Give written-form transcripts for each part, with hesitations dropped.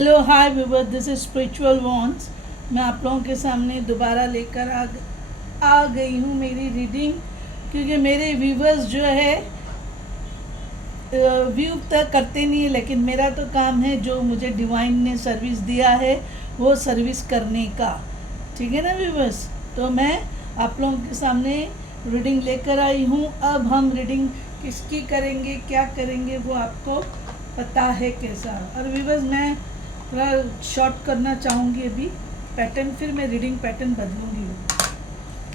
Hello hi viewers, this is spiritual once. मैं आप लोगों के सामने दोबारा लेकर आ गई हूँ मेरी रीडिंग, क्योंकि मेरे व्यूवर्स जो है व्यू तक करते नहीं है, लेकिन मेरा तो काम है जो मुझे डिवाइन ने सर्विस दिया है वो सर्विस करने का। ठीक है ना व्यूवर्स? तो मैं आप लोगों के सामने रीडिंग लेकर आई हूँ। अब हम रीडिंग किसकी करेंगे, क्या करेंगे, वो आपको पता है कैसा। और व्यूवर्स, मैं थोड़ा शॉर्ट करना चाहूँगी अभी पैटर्न, फिर मैं रीडिंग पैटर्न बदलूँगी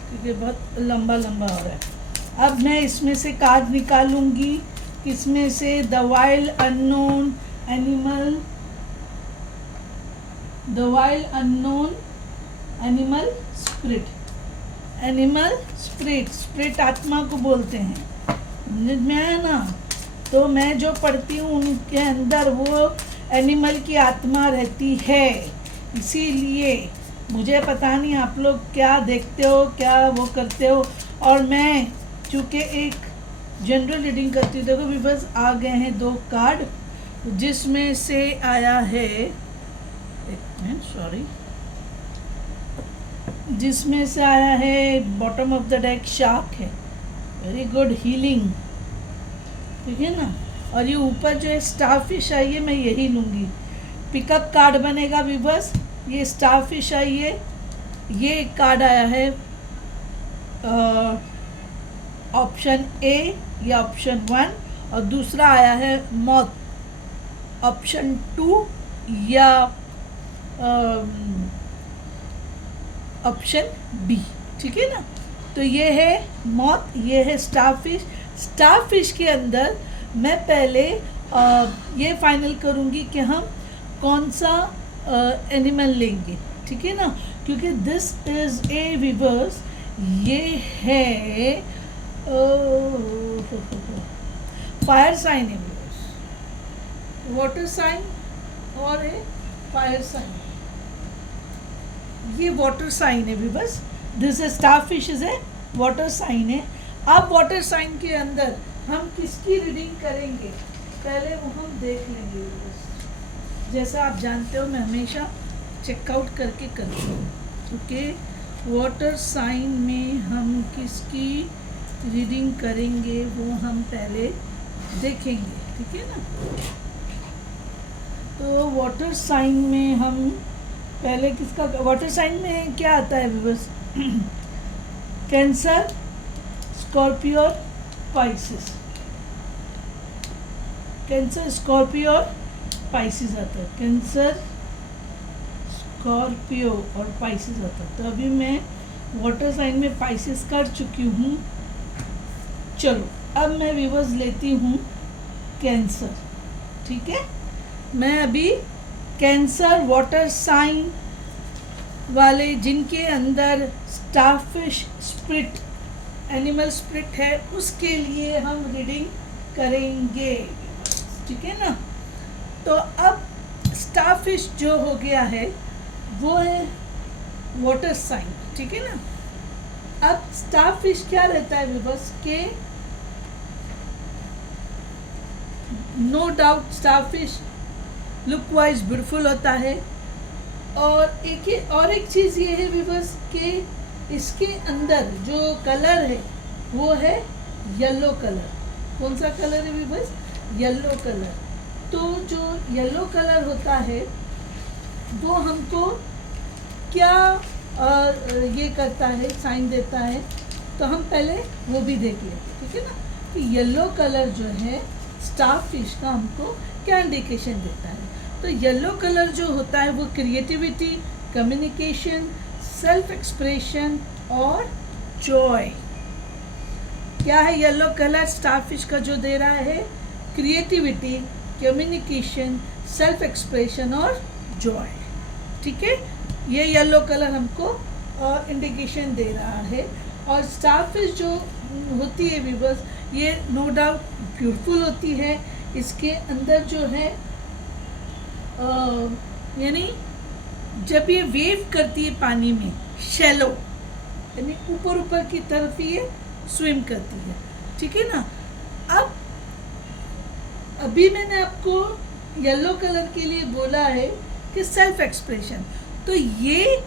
क्योंकि बहुत लंबा लंबा हो रहा है। अब मैं इसमें से कार्ड निकालूँगी, इसमें से the wild unknown animal, the wild unknown animal spirit. Animal spirit, spirit आत्मा को बोलते हैं, समझ में आया ना? तो मैं जो पढ़ती हूँ उनके अंदर वो एनिमल की आत्मा रहती है, इसीलिए मुझे पता नहीं आप लोग क्या देखते हो, क्या वो करते हो। और मैं चूँकि एक जनरल रीडिंग करती हूँ, देखो भी बस आ गए हैं 2 कार्ड, जिसमें से आया है, एक मिनट सॉरी, जिसमें से आया है bottom of the deck shark है, वेरी गुड हीलिंग, ठीक है ना। और ये ऊपर जो है स्टार फिश आई है, मैं यही लूँगी। पिकअप कार्ड बनेगा भी बस, ये स्टार फिश आई है, ये एक कार्ड आया है ऑप्शन ए या ऑप्शन 1, और दूसरा आया है मौत ऑप्शन 2 या ऑप्शन बी, ठीक है ना। तो ये है मौत, ये है स्टारफिश। स्टारफिश के अंदर मैं पहले ये फाइनल करूँगी कि हम कौन सा एनिमल लेंगे, ठीक है ना, क्योंकि दिस इज़ ए विवर्स, ये है फायर साइन है विवर्स, वाटर साइन और है फायर साइन। ये वाटर साइन है viewers, this is starfish is a water sign है। अब वाटर साइन के अंदर हम किसकी रीडिंग करेंगे पहले वो हम देख लेंगे विवर्स। जैसा आप जानते हो मैं हमेशा चेकआउट करके करती हूँ, क्योंकि वाटर साइन में हम किसकी रीडिंग करेंगे वो हम पहले देखेंगे, ठीक है ना। तो वाटर साइन में हम पहले किसका, वाटर साइन में क्या आता है weavers? Cancer, Scorpio, Pisces. Cancer, Scorpio और पाइसेस आता है, कैंसर, स्कॉर्पियो और पाइसेस आता है। तो अभी मैं वाटर साइन में पाइसेस कर चुकी हूँ। चलो अब मैं विवर्स लेती हूँ कैंसर, ठीक है। मैं अभी कैंसर वाटर साइन वाले जिनके अंदर स्टारफिश स्पिरिट एनिमल स्पिरिट है, उसके लिए हम रीडिंग करेंगे, ठीक है ना। तो अब स्टारफिश जो हो गया है वो है वाटर साइन, ठीक है ना। अब स्टारफिश क्या रहता है विवर्स के, no doubt starfish look wise beautiful होता है। और एक चीज़ ये है विवर्स के इसके अंदर जो कलर है वो है येलो कलर। कौन सा कलर है विवर्स? Yellow colour. तो जो येलो कलर होता है वो हमको क्या ये करता है, साइन देता है, तो हम पहले वो भी देख लें, ठीक है ना, कि येलो कलर जो है स्टारफिश का हमको क्या इंडिकेशन देता है। तो येलो कलर जो होता है वो क्रिएटिविटी, कम्युनिकेशन, सेल्फ एक्सप्रेशन और जॉय। क्या है येलो कलर स्टारफिश का जो दे रहा है? क्रिएटिविटी, कम्युनिकेशन, सेल्फ एक्सप्रेशन और जॉय, ठीक है। ये येलो कलर हमको इंडिकेशन दे रहा है। और स्टारफिश जो होती है विवर्स, ये नो डाउट ब्यूटीफुल होती है। इसके अंदर जो है यानी जब ये वेव करती है पानी में, शैलो यानी ऊपर ऊपर की तरफ ये स्विम करती है, ठीक है ना। अब अभी मैंने आपको येलो कलर के लिए बोला है कि सेल्फ एक्सप्रेशन। तो ये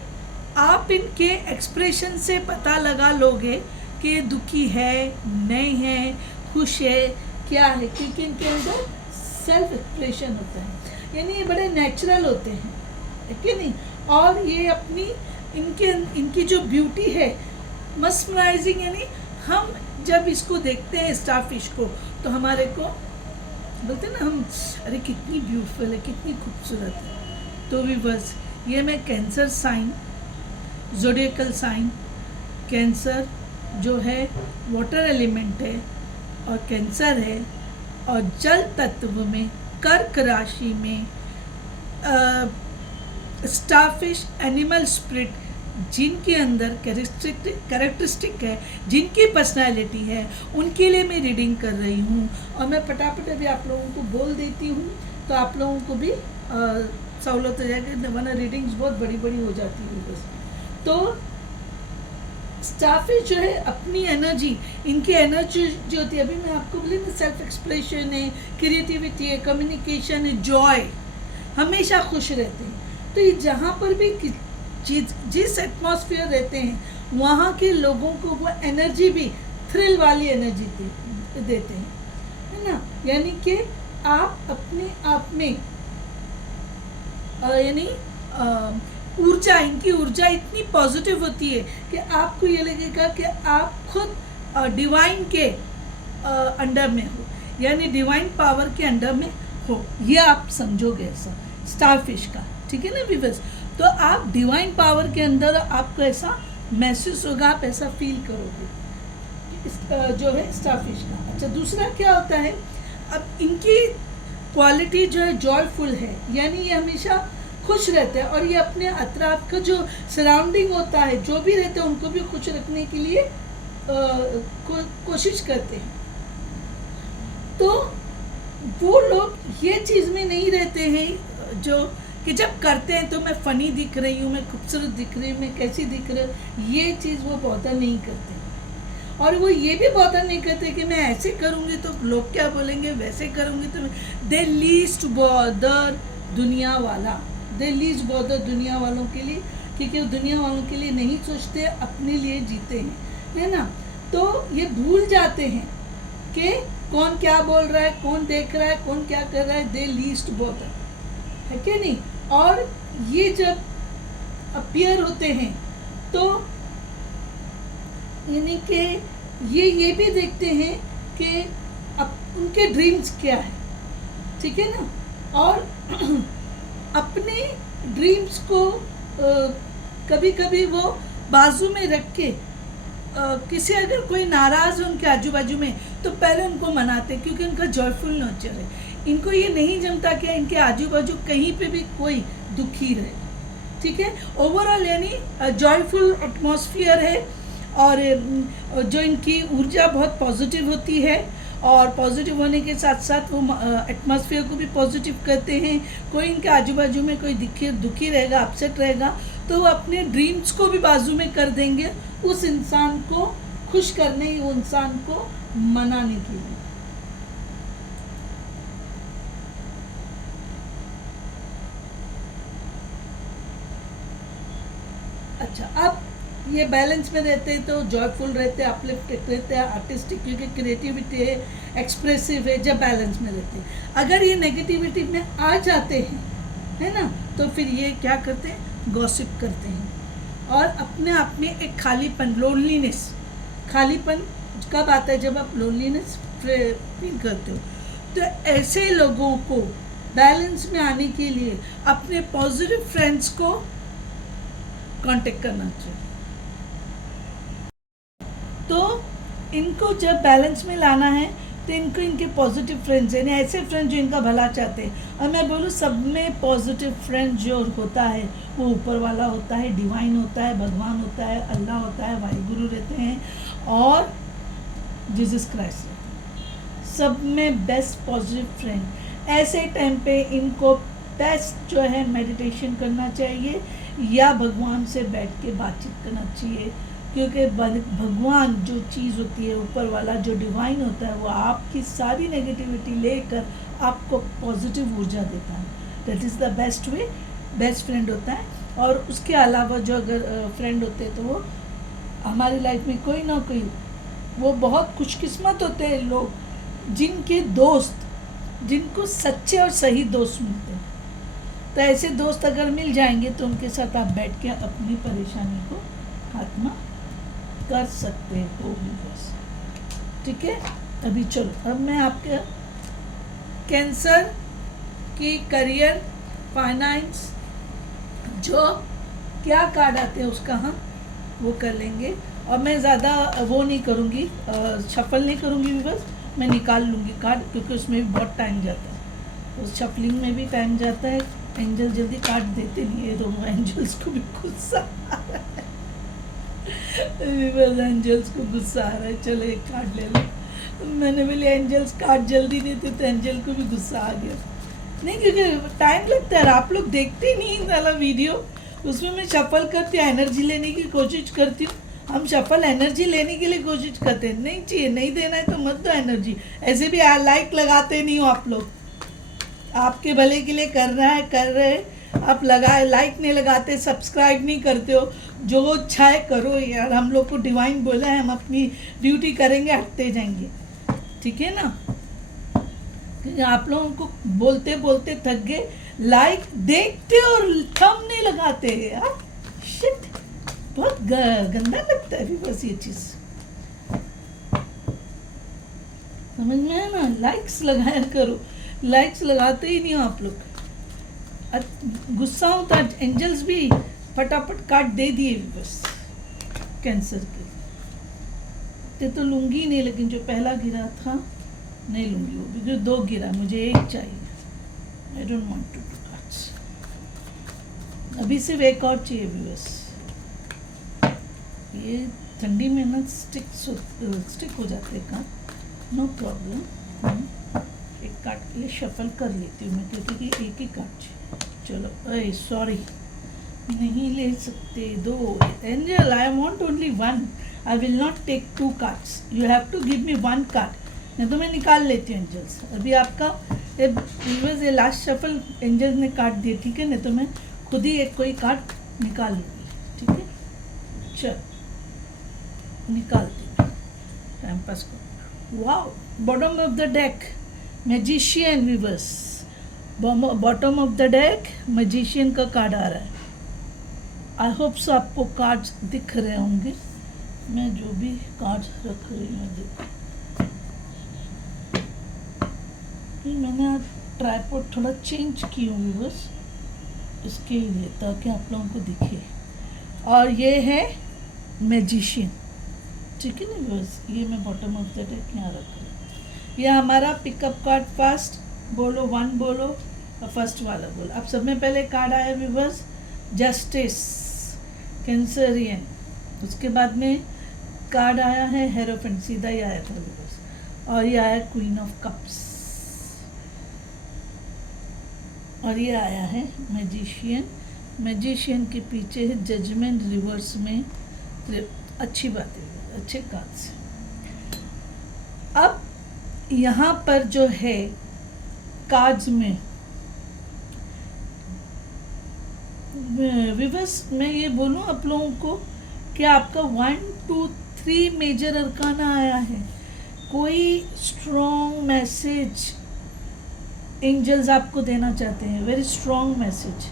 आप इनके एक्सप्रेशन से पता लगा लोगे कि ये दुखी है, नहीं है, खुश है, क्या है, क्योंकि इनके अंदर सेल्फ एक्सप्रेशन होता है, यानी ये बड़े नेचुरल होते हैं, है कि नहीं। और ये अपनी इनकी जो ब्यूटी है मस्मराइजिंग, यानी हम जब इसको देखते हैं स्टारफिश को तो हमारे को बोलते हैं ना हम, अरे कितनी ब्यूटीफुल है, कितनी खूबसूरत है। तो भी बस ये मैं cancer sign, zodiacal sign, cancer जो है वाटर एलिमेंट है और कैंसर है, और जल तत्व में कर्क राशि में स्टारफिश एनिमल स्पिरिट, जिनके अंदर कैरेक्टरिस्टिक है, जिनकी पर्सनालिटी है, उनके लिए मैं रीडिंग कर रही हूँ। और मैं फटाफट अभी आप लोगों को बोल देती हूँ तो आप लोगों को भी सहूलत हो जाएगी, वरना रीडिंग्स बहुत बड़ी बड़ी हो जाती है बस। तो स्टारफिश जो है अपनी एनर्जी, इनकी एनर्जी जो होती है, अभी मैं आपको बोली ना, सेल्फ एक्सप्रेशन है, क्रिएटिविटी है, कम्युनिकेशन है, जॉय, हमेशा खुश रहते हैं। तो ये जहाँ पर भी जिस एटमॉस्फेयर रहते हैं वहाँ के लोगों को वो एनर्जी भी थ्रिल वाली एनर्जी देते हैं, है ना। यानी कि आप अपने आप में यानी ऊर्जा, इनकी ऊर्जा इतनी पॉजिटिव होती है कि आपको ये लगेगा कि आप खुद डिवाइन के अंडर में हो, यानी डिवाइन पावर के अंडर में हो, ये आप समझोगे ऐसा स्टारफिश का, ठीक है ना व्यूअर्स। तो आप डिवाइन पावर के अंदर आपको ऐसा महसूस होगा, आप ऐसा फील करोगे जो है स्टारफिश का। अच्छा, दूसरा क्या होता है, अब इनकी क्वालिटी जो है जॉयफुल है, यानी ये हमेशा खुश रहते हैं और ये अपने अतराफ का जो सराउंडिंग होता है, जो भी रहते हैं उनको भी खुश रखने के लिए कोशिश करते हैं। तो वो लोग ये चीज़ में नहीं रहते हैं जो कि जब करते हैं तो मैं फ़नी दिख रही हूँ, मैं खूबसूरत दिख रही हूँ, मैं कैसी दिख रही हूँ, ये चीज़ वो बहुता नहीं करते। और वो ये भी बहुता नहीं करते कि मैं ऐसे करूँगी तो लोग क्या बोलेंगे, वैसे करूँगी तो दे लीस्ट बॉदर दुनिया वाला, दे लीस्ट बॉदर दुनिया वालों के लिए, क्योंकि वो दुनिया वालों के लिए नहीं सोचते, अपने लिए जीते हैं, है ना। तो ये भूल जाते हैं कि कौन क्या बोल रहा है, कौन देख रहा है, कौन क्या कर रहा है, दे लीस्ट बॉदर, है कि नहीं। और ये जब अपीयर होते हैं तो यानी कि ये भी देखते हैं कि अब उनके ड्रीम्स क्या है, ठीक है ना। और अपने ड्रीम्स को कभी कभी वो बाजू में रख के किसी अगर कोई नाराज़ है उनके आजू बाजू में तो पहले उनको मनाते, क्योंकि उनका जॉयफुल नेचर है। इनको ये नहीं जमता कि इनके आजू बाजू कहीं पे भी कोई दुखी रहे, ठीक है। ओवरऑल यानी जॉयफुल एटमॉस्फेयर है, और जो इनकी ऊर्जा बहुत पॉजिटिव होती है, और पॉजिटिव होने के साथ साथ वो एटमॉस्फेयर को भी पॉजिटिव करते हैं। कोई इनके आजू बाजू में कोई दुखी रहेगा, अपसेट रहेगा, तो वो अपने ड्रीम्स को भी बाजू में कर देंगे, उस इंसान को खुश करने, वो इंसान को मनाने के लिए। अच्छा, अब ये बैलेंस में रहते हैं तो जॉयफुल रहते हैं, अपलिफ्टेड रहते हैं, आर्टिस्टिक, क्योंकि क्रिएटिविटी है, एक्सप्रेसिव है, जब बैलेंस में रहते हैं। अगर ये नेगेटिविटी में आ जाते हैं, है ना, तो फिर ये क्या करते हैं, गॉसिप करते हैं, और अपने आप में एक खालीपन, लोनलीनेस, खालीपन कब आता है, जब आप लोनलीनेस फील करते हो। तो ऐसे लोगों को बैलेंस में आने के लिए अपने पॉजिटिव फ्रेंड्स को कांटेक्ट करना चाहिए। तो इनको जब बैलेंस में लाना है तो इनको इनके पॉजिटिव फ्रेंड्स, यानी ऐसे फ्रेंड्स जो इनका भला चाहते हैं। और मैं बोलूँ सब में पॉजिटिव फ्रेंड जो होता है वो ऊपर वाला होता है, डिवाइन होता है, भगवान होता है, अल्लाह होता है, वाहिगुरु रहते हैं और जीसस क्राइस्ट रहते हैं। सब में बेस्ट पॉजिटिव फ्रेंड। ऐसे टाइम पे इनको बेस्ट जो है मेडिटेशन करना चाहिए या भगवान से बैठ के बातचीत करना चाहिए, क्योंकि भगवान जो चीज़ होती है, ऊपर वाला जो डिवाइन होता है, वो आपकी सारी नेगेटिविटी लेकर आपको पॉजिटिव ऊर्जा देता है। That is the best way best friend होता है, और उसके अलावा जो अगर फ्रेंड होते हैं तो वो हमारी लाइफ में कोई ना कोई, वो बहुत खुशकिस्मत होते हैं लोग जिनके दोस्त, जिनको सच्चे और सही दोस्त मिलते हैं। तो ऐसे दोस्त अगर मिल जाएंगे तो उनके साथ आप बैठ के अपनी परेशानी को खात्मा कर सकते हो बस। ठीक है, अभी चलो, अब मैं आपके कैंसर की करियर, फाइनेंस, जॉब, क्या कार्ड आते हैं उसका हम वो कर लेंगे। और मैं ज़्यादा वो नहीं करूँगी, शफल नहीं करूँगी बस, मैं निकाल लूँगी कार्ड, क्योंकि उसमें भी बहुत टाइम जाता है, उस शफलिंग में भी टाइम जाता है। एंजल जल्दी कार्ड देते नहीं है, तो एंजल्स को भी गुस्सा आ रहा है, बस एंजल्स को गुस्सा आ रहा है। चलो एक कार्ड ले लो, मैंने बोली एंजल्स कार्ड जल्दी देते, तो एंजल को भी गुस्सा आ गया। नहीं, क्योंकि टाइम लगता है, आप लोग देखते नहीं वाला वीडियो, उसमें मैं शफल करती हूँ, एनर्जी लेने की कोशिश करती हूँ। हम शफल एनर्जी लेने के लिए कोशिश करते हैं, नहीं चाहिए, नहीं देना है तो मत दो एनर्जी। ऐसे भी लाइक लगाते नहीं हो आप लोग, आपके भले के लिए कर रहा है, कर रहे हैं आप, लगाए लाइक नहीं लगाते, सब्सक्राइब नहीं करते हो। जो अच्छा है करो यार, हम लोग को डिवाइन बोला है, हम अपनी ड्यूटी करेंगे, हटते जाएंगे, ठीक है ना। आप लोगों को बोलते बोलते थक गए, लाइक देखते और थंब नहीं लगाते यार, शिट, बहुत गंदा लगता है बस ये चीज, समझ में है ना। लाइक्स लगाया करो, लाइक्स लगाते ही नहीं हो आप लोग। गुस्सा होता है, एंजल्स भी फटाफट काट दे दिए बस कैंसर के। तो लूंगी नहीं, लेकिन जो पहला गिरा था नहीं लूंगी, वो भी जो 2 गिरा, मुझे 1 चाहिए। I don't want to do cards, अभी सिर्फ 1 और चाहिए बस। ये ठंडी में ना स्टिक हो जाते हैं कार्ड, नो प्रॉब्लम। एक कार्ड के लिए शफल कर लेती हूँ मैं, क्योंकि एक ही कार्ड चाहिए। चलो, अरे सॉरी, नहीं ले सकते 2 angel, I want only 1, I will not take 2 cards, you have to give me 1 card, नहीं तो मैं निकाल लेती हूँ एंजल्स। अभी आपका ये लास्ट शफल एंजल्स ने कार्ड दिए, ठीक है, नहीं तो मैं खुद ही एक कोई कार्ड निकाल लूँगी, ठीक है। चल निकालती हूँ, टाइम पास करो। Wow, bottom of the deck magician reverse, bottom of the deck magician का कार्ड आ रहा है। आई होप सो आपको कार्ड्स दिख रहे होंगे, मैं जो भी कार्ड्स रख रही हूँ देखो। मैंने आज ट्राइपॉड थोड़ा चेंज की हूँ बस इसके लिए, ताकि आप लोगों को दिखे। और ये है मैजिशियन, ठीक है ना बस, ये मैं बॉटम ऑफ द डेक यहाँ रख रही हूँ। ये हमारा पिकअप कार्ड, फर्स्ट बोलो 1 बोलो और फर्स्ट वाला बोलो। अब सब में पहले कार्ड आया विवर्स जस्टिस कैंसरियन, उसके बाद में कार्ड आया है हेरोफेंट, सीधा ही आया था विवर्स, और ये आया क्वीन ऑफ कप्स, और ये आया है मैजिशियन। मैजिशियन के पीछे है जजमेंट रिवर्स में, अच्छी बात है, अच्छे कार्ड से। अब यहाँ पर जो है कार्ड्स में विवर्स, मैं ये बोलूँ आप लोगों को कि आपका 1 2 3 मेजर अरकाना आया है। कोई स्ट्रॉन्ग मैसेज एंजल्स आपको देना चाहते हैं, वेरी स्ट्रॉन्ग मैसेज।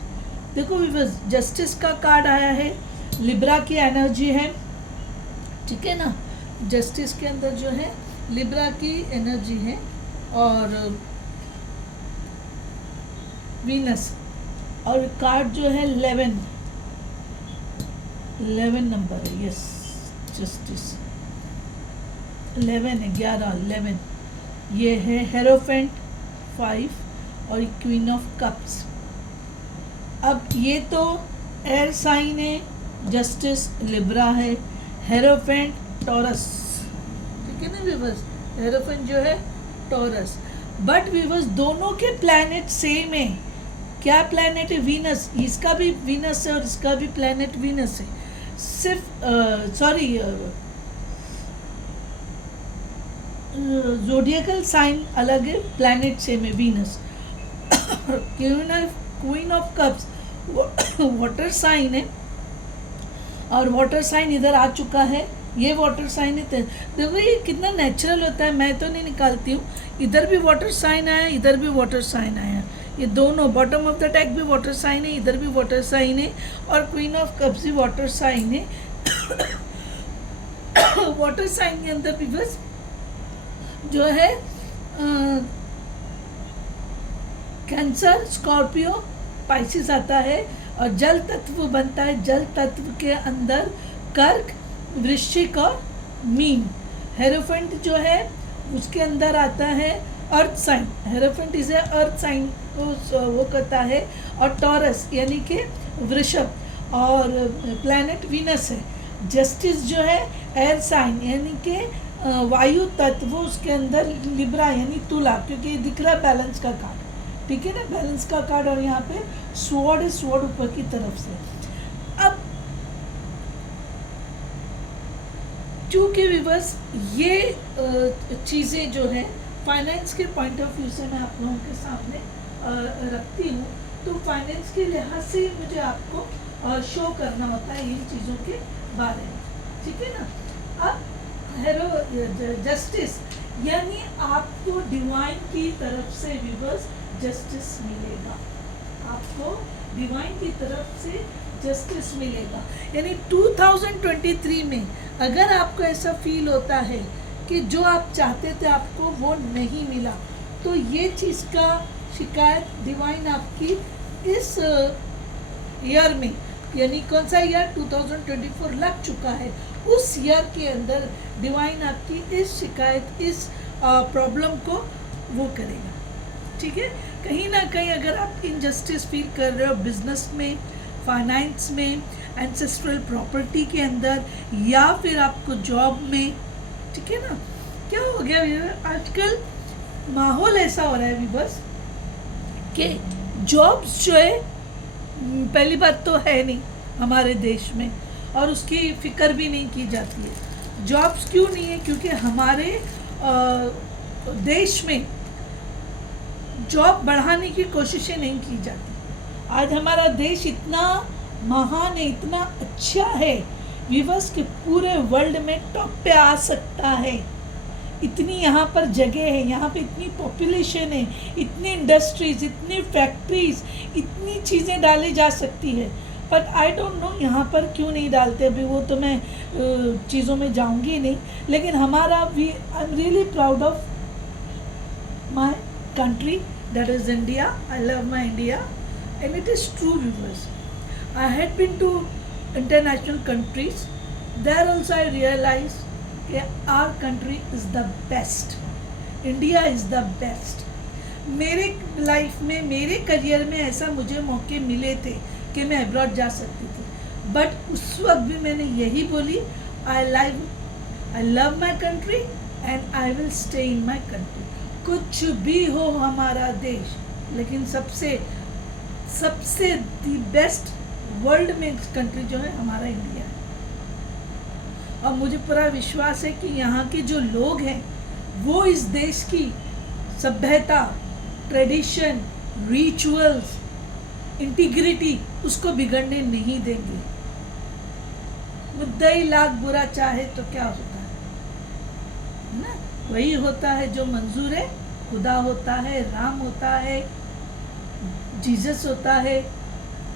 देखो विवर्स, जस्टिस का कार्ड आया है, लिब्रा की एनर्जी है, ठीक है ना। जस्टिस के अंदर जो है लिब्रा की एनर्जी है, और वीनस, और कार्ड जो है 11 नंबर है, यस, जस्टिस 11 है, 11। ये है हेरोफेंट 5 और क्वीन ऑफ कप्स। अब ये तो एयर साइन है, जस्टिस लिब्रा है, हेरोफेंट टॉरस, ठीक है ना विवर्स, हेरोफेंट जो है टॉरस। बट विवर्स, दोनों के प्लैनेट सेम है। क्या प्लैनेट है? वीनस, इसका भी वीनस है और इसका भी प्लैनेट वीनस है, सिर्फ सॉरी ज़ोडिएकल साइन अलग है, प्लैनेट सेम है, Venus. Queen of cups water sign है, और वाटर साइन इधर आ चुका है, ये वाटर साइन है। देखो ये कितना नेचुरल होता है, मैं तो नहीं निकालती हूँ। इधर भी वाटर साइन आया, इधर भी वाटर साइन आया, ये दोनों बॉटम ऑफ द टैग भी वाटर साइन है, इधर भी वाटर साइन है, और क्वीन ऑफ कप्स भी वाटर साइन है। वाटर साइन के अंदर भी बस जो है कैंसर, स्कॉर्पियो, पाइसिस आता है, और जल तत्व बनता है। जल तत्व के अंदर कर्क, वृश्चिक और मीन। हेरोफेंट जो है उसके अंदर आता है earth sign. Hierophant is a earth sign वो करता है, और टॉरस यानी कि वृषभ, और प्लैनेट वीनस है। जस्टिस जो है एयर साइन यानी कि वायु तत्व, उसके अंदर लिब्रा यानी तुला, क्योंकि ये दिख रहा है बैलेंस का कार्ड, ठीक है ना, बैलेंस का कार्ड। और यहाँ पे स्वॉर्ड है, स्वॉर्ड ऊपर की तरफ से। अब चूँकि विवर्स ये चीज़ें जो है फाइनेंस के पॉइंट ऑफ व्यू से मैं आप लोगों के सामने रखती हूँ, तो फाइनेंस के लिहाज से मुझे आपको शो करना होता है इन चीज़ों के बारे में, ठीक है ना। अब जस्टिस यानी आपको डिवाइन की तरफ से विवर्स जस्टिस मिलेगा, आपको डिवाइन की तरफ से जस्टिस मिलेगा। यानी 2023 में अगर आपको ऐसा फील होता है कि जो आप चाहते थे आपको वो नहीं मिला, तो ये चीज़ का शिकायत डिवाइन आपकी इस ईयर में, यानी कौन सा ईयर 2024 लग चुका है, उस ईयर के अंदर डिवाइन आपकी इस शिकायत, इस प्रॉब्लम को वो करेगा, ठीक है। कहीं ना कहीं अगर आप इनजस्टिस फील कर रहे हो बिजनेस में, फाइनेंस में, एंसेस्ट्रल प्रॉपर्टी के अंदर, या फिर आपको जॉब में, ठीक है ना। क्या हो गया आजकल माहौल ऐसा हो रहा है बस कि जॉब्स जो है पहली बात तो है नहीं हमारे देश में, और उसकी फिक्र भी नहीं की जाती है। जॉब्स क्यों नहीं है? क्योंकि हमारे देश में जॉब बढ़ाने की कोशिशें नहीं की जाती। आज हमारा देश इतना महान है, इतना अच्छा है विवश के पूरे वर्ल्ड में टॉप पे आ सकता है। इतनी यहाँ पर जगह है, यहाँ पे इतनी पॉपुलेशन है, इतनी इंडस्ट्रीज, इतनी फैक्ट्रीज, इतनी चीज़ें डाली जा सकती है। बट आई डोंट नो यहाँ पर क्यों नहीं डालते, अभी वो तो मैं चीज़ों में जाऊँगी नहीं। लेकिन हमारा we I am really proud of my country, that is India. I love my India, and it is true viewers. I had been to international countries. There also I realized that our country is the best. India is the best. मेरे life में, मेरे career में ऐसा मुझे मौके मिले थे कि मैं अब्रॉड जा सकती थी, बट उस वक्त भी मैंने यही बोली, I love my country and I will stay in my country. कुछ भी हो हमारा देश, लेकिन सबसे दी बेस्ट वर्ल्ड में कंट्री जो है हमारा इंडिया है। और मुझे पूरा विश्वास है कि यहाँ के जो लोग हैं वो इस देश की सभ्यता, ट्रेडिशन, रिचुअल्स, इंटीग्रिटी उसको बिगड़ने नहीं देंगे। मुद्दा ही लाख बुरा चाहे तो क्या होता है ना, वही होता है जो मंजूर है। खुदा होता है, राम होता है, जीसस होता है,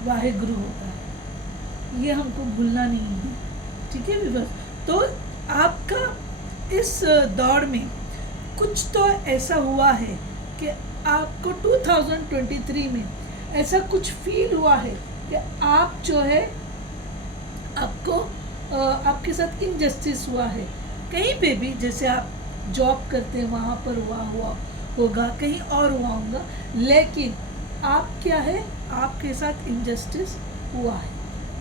वाहेगुरु होता है, ये हमको भूलना नहीं है, ठीक है विवर। तो आपका इस दौर में कुछ तो ऐसा हुआ है कि आपको 2023 में ऐसा कुछ फील हुआ है कि आप जो है आपको आपके साथ इनजस्टिस हुआ है कहीं पे भी। जैसे आप जॉब करते हैं वहाँ पर हुआ होगा, कहीं और हुआ होगा, लेकिन आप क्या है, आपके साथ इनजस्टिस हुआ है।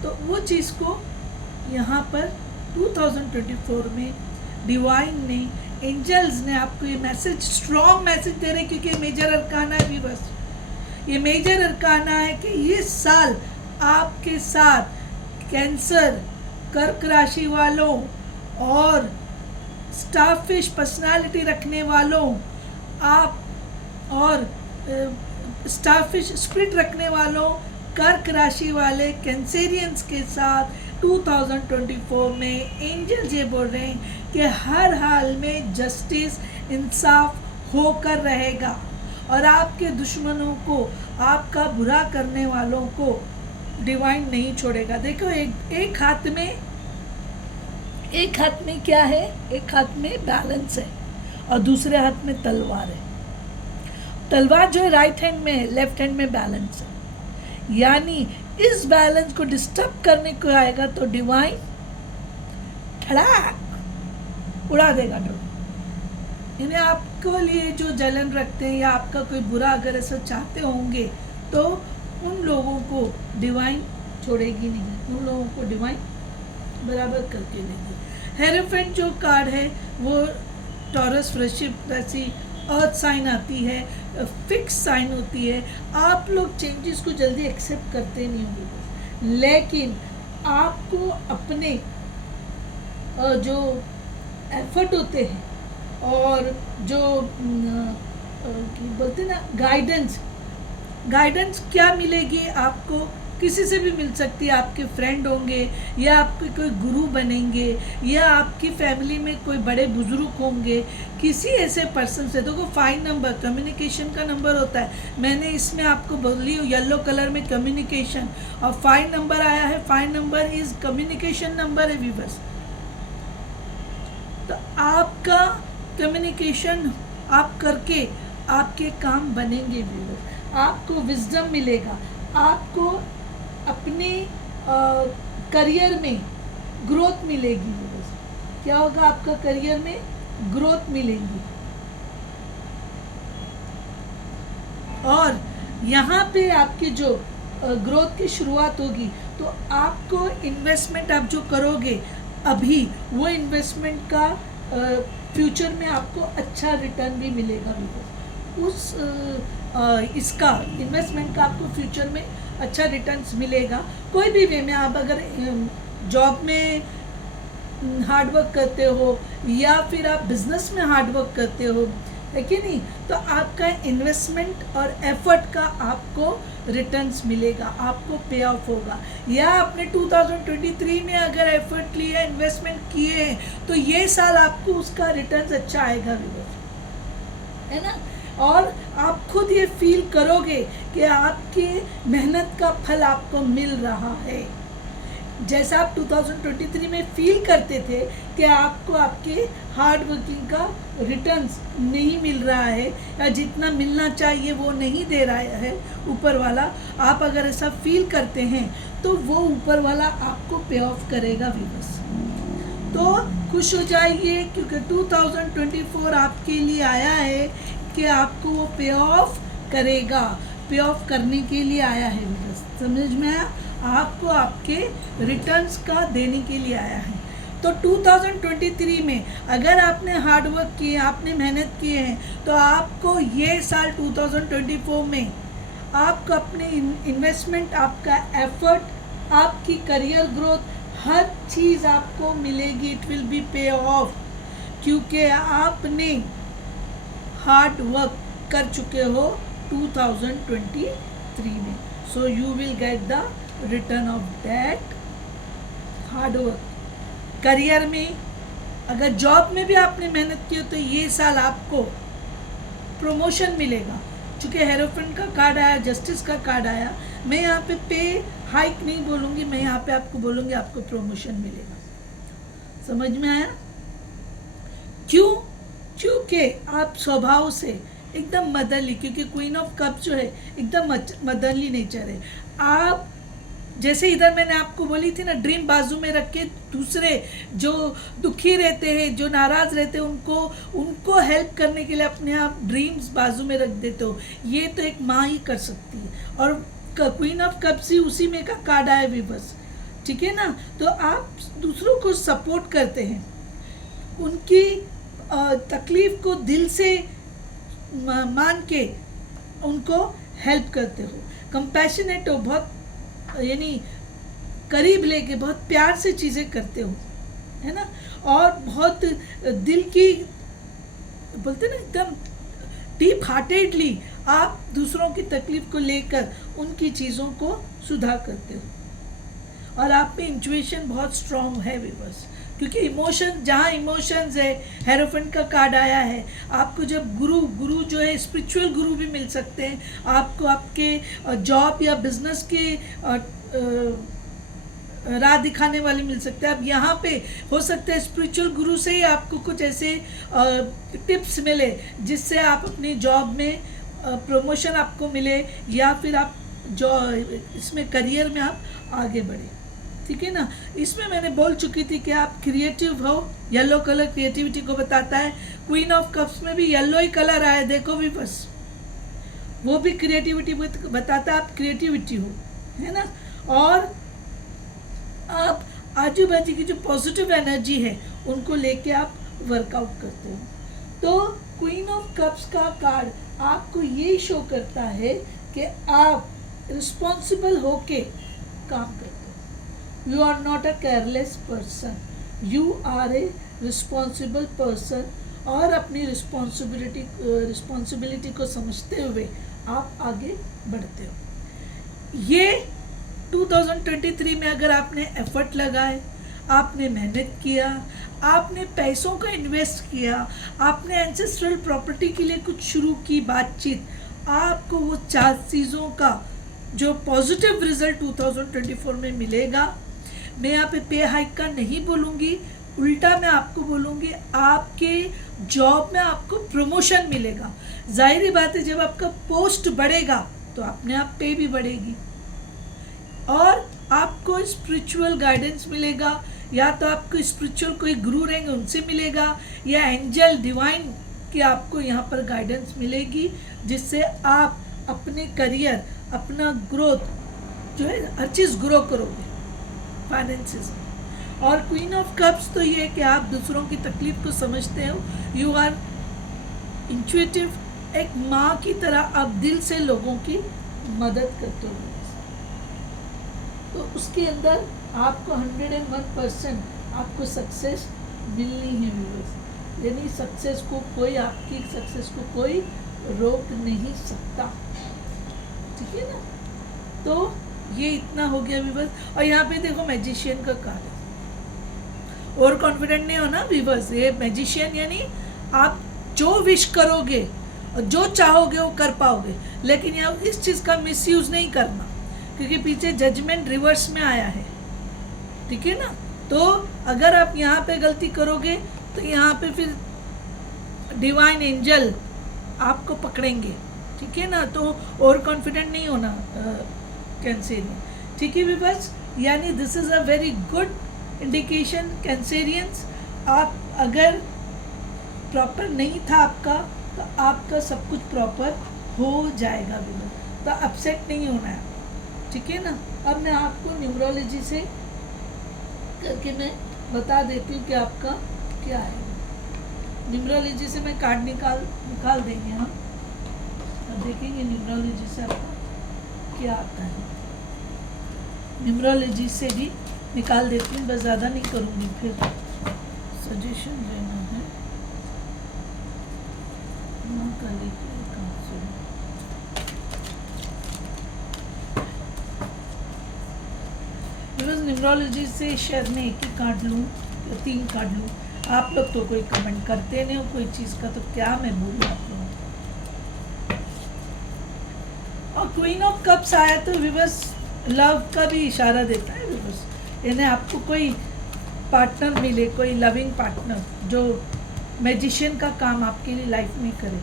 तो वो चीज़ को यहाँ पर 2024 में डिवाइन ने, एंजल्स ने आपको ये मैसेज, स्ट्रॉन्ग मैसेज दे रहे, क्योंकि मेजर अरकाना है भी, बस ये मेजर अरकाना है कि ये साल आपके साथ कैंसर, कर्क राशि वालों और स्टारफिश पर्सनालिटी रखने वालों, आप और स्टारफिश स्पिरिट रखने वालों, कर्क राशि वाले कैंसेरियंस के साथ 2024 में एंजल्स ये बोल रहे हैं कि हर हाल में जस्टिस, इंसाफ होकर रहेगा और आपके दुश्मनों को, आपका बुरा करने वालों को डिवाइन नहीं छोड़ेगा। देखो एक हाथ में क्या है, एक हाथ में बैलेंस है और दूसरे हाथ में तलवार है। तलवार जो है राइट हैंड में है, लेफ्ट हैंड में बैलेंस है। यानी इस बैलेंस को डिस्टर्ब करने को आएगा तो डिवाइन ठड़ाक उड़ा देगा। इन्हें आपको लिए जो जलन रखते हैं या आपका कोई बुरा अगर ऐसा चाहते होंगे तो उन लोगों को डिवाइन छोड़ेगी नहीं, उन लोगों को डिवाइन बराबर करके देगी। हेरोफेंट जो कार्ड है वो टॉरस वृश्चिक राशि अर्थ साइन आती है, फिक्स साइन होती है। आप लोग चेंजेस को जल्दी एक्सेप्ट करते नहीं होंगे, लेकिन आपको अपने जो एफर्ट होते हैं और जो बोलते ना गाइडेंस क्या मिलेगी आपको, किसी से भी मिल सकती है। आपके फ्रेंड होंगे या आपके कोई गुरु बनेंगे या आपकी फैमिली में कोई बड़े बुजुर्ग होंगे, किसी ऐसे पर्सन से। देखो 5 नंबर कम्युनिकेशन का नंबर होता है, मैंने इसमें आपको बोली येलो कलर में कम्युनिकेशन और 5 नंबर आया है। 5 नंबर इज कम्युनिकेशन नंबर है व्यूअर्स। तो आपका कम्युनिकेशन आप करके आपके काम बनेंगे व्यूअर्स, आपको विजडम मिलेगा, आपको अपने करियर में ग्रोथ मिलेगी। क्या होगा, आपका करियर में ग्रोथ मिलेगी। और यहाँ पे आपकी जो ग्रोथ की शुरुआत होगी तो आपको इन्वेस्टमेंट आप जो करोगे अभी, वो इन्वेस्टमेंट का फ्यूचर में आपको अच्छा रिटर्न भी मिलेगा। उस इसका इन्वेस्टमेंट का आपको फ्यूचर में अच्छा रिटर्न्स मिलेगा। कोई भी वे में आप अगर जॉब में हार्डवर्क करते हो या फिर आप बिजनेस में हार्डवर्क करते हो, है कि नहीं, तो आपका इन्वेस्टमेंट और एफर्ट का आपको रिटर्न्स मिलेगा, आपको पे ऑफ होगा। या आपने 2023 में अगर एफर्ट लिया, इन्वेस्टमेंट किए हैं तो ये साल आपको उसका रिटर्न्स अच्छा आएगा, है ना। और आप खुद ये फील करोगे कि आपके मेहनत का फल आपको मिल रहा है। जैसा आप 2023 में फील करते थे कि आपको आपके हार्ड वर्किंग का रिटर्न्स नहीं मिल रहा है या जितना मिलना चाहिए वो नहीं दे रहा है ऊपर वाला, आप अगर ऐसा फील करते हैं तो वो ऊपर वाला आपको पे ऑफ करेगा व्यूअर्स। तो खुश हो जाइए क्योंकि 2024 आपके लिए आया है कि आपको वो पे ऑफ करेगा, पे ऑफ करने के लिए आया है व्यूअर्स। समझ में आया, आपको आपके रिटर्न्स का देने के लिए आया है। तो 2023 में अगर आपने हार्डवर्क किए, आपने मेहनत किए हैं तो आपको ये साल 2024 में आपको अपने इन्वेस्टमेंट, आपका एफर्ट, आपकी करियर ग्रोथ, हर चीज़ आपको मिलेगी। इट विल बी पे ऑफ क्योंकि आपने हार्ड वर्क कर चुके हो 2023 में। So you will get the return of that hard work. Career में अगर जॉब में भी आपने मेहनत की हो तो ये साल आपको प्रमोशन मिलेगा। चूँकि हेरोफेंट का कार्ड आया, जस्टिस का कार्ड आया, मैं यहाँ पे हाइक नहीं बोलूँगी, मैं यहाँ पे आपको बोलूँगी आपको प्रमोशन मिलेगा। समझ में आया? क्यों? क्योंकि आप स्वभाव से एकदम मदरली, क्योंकि क्वीन ऑफ कप जो है एकदम मदरली नेचर है। आप जैसे इधर मैंने आपको बोली थी ना, ड्रीम बाजू में रख के दूसरे जो दुखी रहते हैं, जो नाराज़ रहते हैं, उनको हेल्प करने के लिए अपने आप ड्रीम्स बाजू में रख देते हो। ये तो एक माँ ही कर सकती है। और क्वीन ऑफ कप्स ही उसी में का कार्ड आया भी बस, ठीक है ना। तो आप दूसरों को सपोर्ट करते हैं, उनकी तकलीफ़ को दिल से मान के उनको हेल्प करते हो, कंपैशनेट हो, बहुत यानी करीब लेके बहुत प्यार से चीज़ें करते हो, है ना। और बहुत दिल की बोलते ना एकदम डीप हार्टेडली आप दूसरों की तकलीफ़ को लेकर उनकी चीज़ों को सुधार करते हो। और आप में इंट्यूशन बहुत स्ट्रांग है विवर्स, क्योंकि इमोशन, जहाँ इमोशंस है, हेरोफेंट का कार्ड आया है। आपको जब गुरु जो है, स्पिरिचुअल गुरु भी मिल सकते हैं आपको, आपके जॉब या बिजनेस के राह दिखाने वाले मिल सकते हैं। अब यहाँ पे हो सकता है स्पिरिचुअल गुरु से ही आपको कुछ ऐसे टिप्स मिले जिससे आप अपनी जॉब में प्रमोशन आपको मिले, या फिर आप जो इसमें करियर में आप आगे बढ़े, ठीक है ना। इसमें मैंने बोल चुकी थी कि आप क्रिएटिव हो, येलो कलर क्रिएटिविटी को बताता है। क्वीन ऑफ कप्स में भी येलो ही कलर आया, देखो भी बस, वो भी क्रिएटिविटी बताता है, आप क्रिएटिविटी हो, है ना। और आप आजू बाजू की जो पॉजिटिव एनर्जी है उनको लेके आप वर्कआउट करते हो। तो क्वीन ऑफ कप्स का कार्ड आपको ये शो करता है कि आप रिस्पॉन्सिबल होके काम करते हो। You are not a careless person, you are a responsible person, और अपनी रिस्पॉन्सिबिलिटी को समझते हुए आप आगे बढ़ते हो। ये 2023 में अगर आपने एफर्ट लगाए, आपने मेहनत किया, आपने पैसों का इन्वेस्ट किया, आपने एंसेस्ट्रल प्रॉपर्टी के लिए कुछ शुरू की बातचीत, आपको वो 4 चीज़ों का जो पॉजिटिव रिजल्ट 2024 में मिलेगा। मैं यहाँ पे हाइक का नहीं बोलूँगी, उल्टा मैं आपको बोलूँगी आपके जॉब में आपको प्रमोशन मिलेगा। जाहिर बात है, जब आपका पोस्ट बढ़ेगा तो अपने आप पे भी बढ़ेगी, और आपको स्पिरिचुअल गाइडेंस मिलेगा, या तो आपको स्पिरिचुअल कोई गुरु रहेंगे उनसे मिलेगा, या एंजल डिवाइन की आपको यहाँ पर गाइडेंस मिलेगी, जिससे आप अपने करियर, अपना ग्रोथ जो है, हर चीज़ ग्रो करोगे फाइनेंसेस में। और क्वीन ऑफ कप्स तो ये है कि आप दूसरों की तकलीफ को समझते हो, यू आर इंट्यूटिव, एक माँ की तरह आप दिल से लोगों की मदद करते हो। तो उसके अंदर आपको 101% आपको सक्सेस मिलनी है व्यूअर्स, यानी सक्सेस को कोई, आपकी सक्सेस को कोई रोक नहीं सकता, ठीक है ना। तो ये इतना हो गया व्यूअर्स। और यहाँ पे देखो मैजिशियन का कार्ड है, और कॉन्फिडेंट नहीं हो ना व्यूअर्स, ये मैजिशियन यानी आप जो विश करोगे और जो चाहोगे वो कर पाओगे, लेकिन यहाँ इस चीज़ का मिसयूज़ नहीं करना, क्योंकि पीछे जजमेंट रिवर्स में आया है, ठीक है ना। तो अगर आप यहाँ पे गलती करोगे तो यहाँ पे फिर डिवाइन एंजल आपको पकड़ेंगे, ठीक है ना। तो ओवर कॉन्फिडेंट नहीं होना कैंसेरियन, ठीक है भी बस। यानी this is a very good indication Cancerians. आप अगर प्रॉपर नहीं था आपका, तो आपका सब कुछ प्रॉपर हो जाएगा भी, तो अपसेट नहीं होना है, ठीक है ना। अब मैं आपको न्यूमरोलॉजी से करके मैं बता देती हूँ कि आपका क्या है। न्यूमरोलॉजी से मैं कार्ड निकाल देंगे हम, अब देखेंगे न्यूमरोलॉजी से आपका क्या आता है। न्यूमरोलॉजी से भी निकाल देती हूँ, बस ज़्यादा नहीं करूँगी, फिर सजेशन लेना है। न्यूमरोलॉजी से शायद मैं एक ही कार्ड लूँ या 3 कार्ड लूँ। आप लोग तो कोई कमेंट करते नहीं हो कोई चीज़ का, तो क्या मैं बोलूँ आप लोगों को। और क्वीन ऑफ कप्स आया तो विवस लव का भी इशारा देता है विवस, यानी आपको कोई पार्टनर मिले, कोई लविंग पार्टनर जो मैजिशियन का काम आपके लिए लाइफ में करे,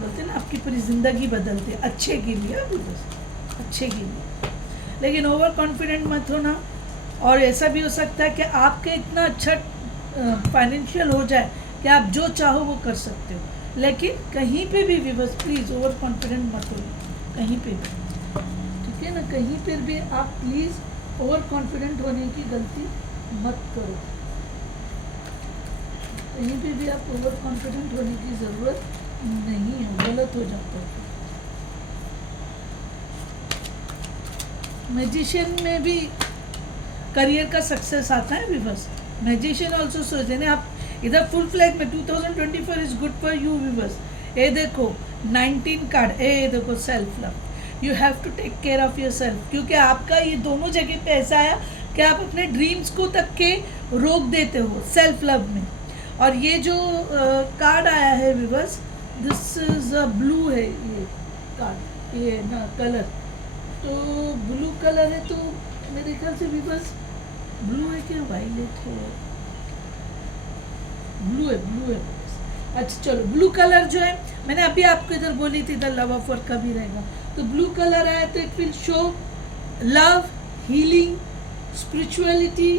बोलते ना आपकी पूरी ज़िंदगी बदलते, अच्छे के लिए विवस, अच्छे के लिए। लेकिन ओवर कॉन्फिडेंट मत होना, और ऐसा भी हो सकता है कि आपके इतना अच्छा फाइनेंशियल हो जाए कि आप जो चाहो वो कर सकते हो, लेकिन कहीं पे भी विवस प्लीज़ ओवर कॉन्फिडेंट मत हो, कहीं पे भी, ठीक है ना। कहीं पर भी आप प्लीज़ ओवर कॉन्फिडेंट होने की गलती मत करो, कहीं पे भी आप ओवर कॉन्फिडेंट होने की ज़रूरत नहीं है, गलत हो जाता है। मैजिशियन में भी करियर का सक्सेस आता है विवर्स। मैजिशियन ऑल्सो सोचते हैं आप इधर फुल फ्लैग में 2024 is good for you viewers. ये देखो 19 कार्ड, ये देखो self love, you have to take care of yourself, क्योंकि आपका ये दोनों जगह पे ऐसा है कि आप अपने ड्रीम्स को तक के रोक देते हो सेल्फ लव में। और ये जो कार्ड आया है व्यूअर्स, दिस इज़ ब्लू है ये कार्ड, ये ना कलर, तो ब्लू कलर है, तो मेरे ख्याल से व्यूअर्स ब्लू है कि वायलेट है, ब्लू है। अच्छा चलो, ब्लू कलर जो है मैंने अभी आपको इधर बोली थी, इधर लव ऑफ वर्क का भी रहेगा, तो ब्लू कलर आया तो it will show love, healing, spirituality,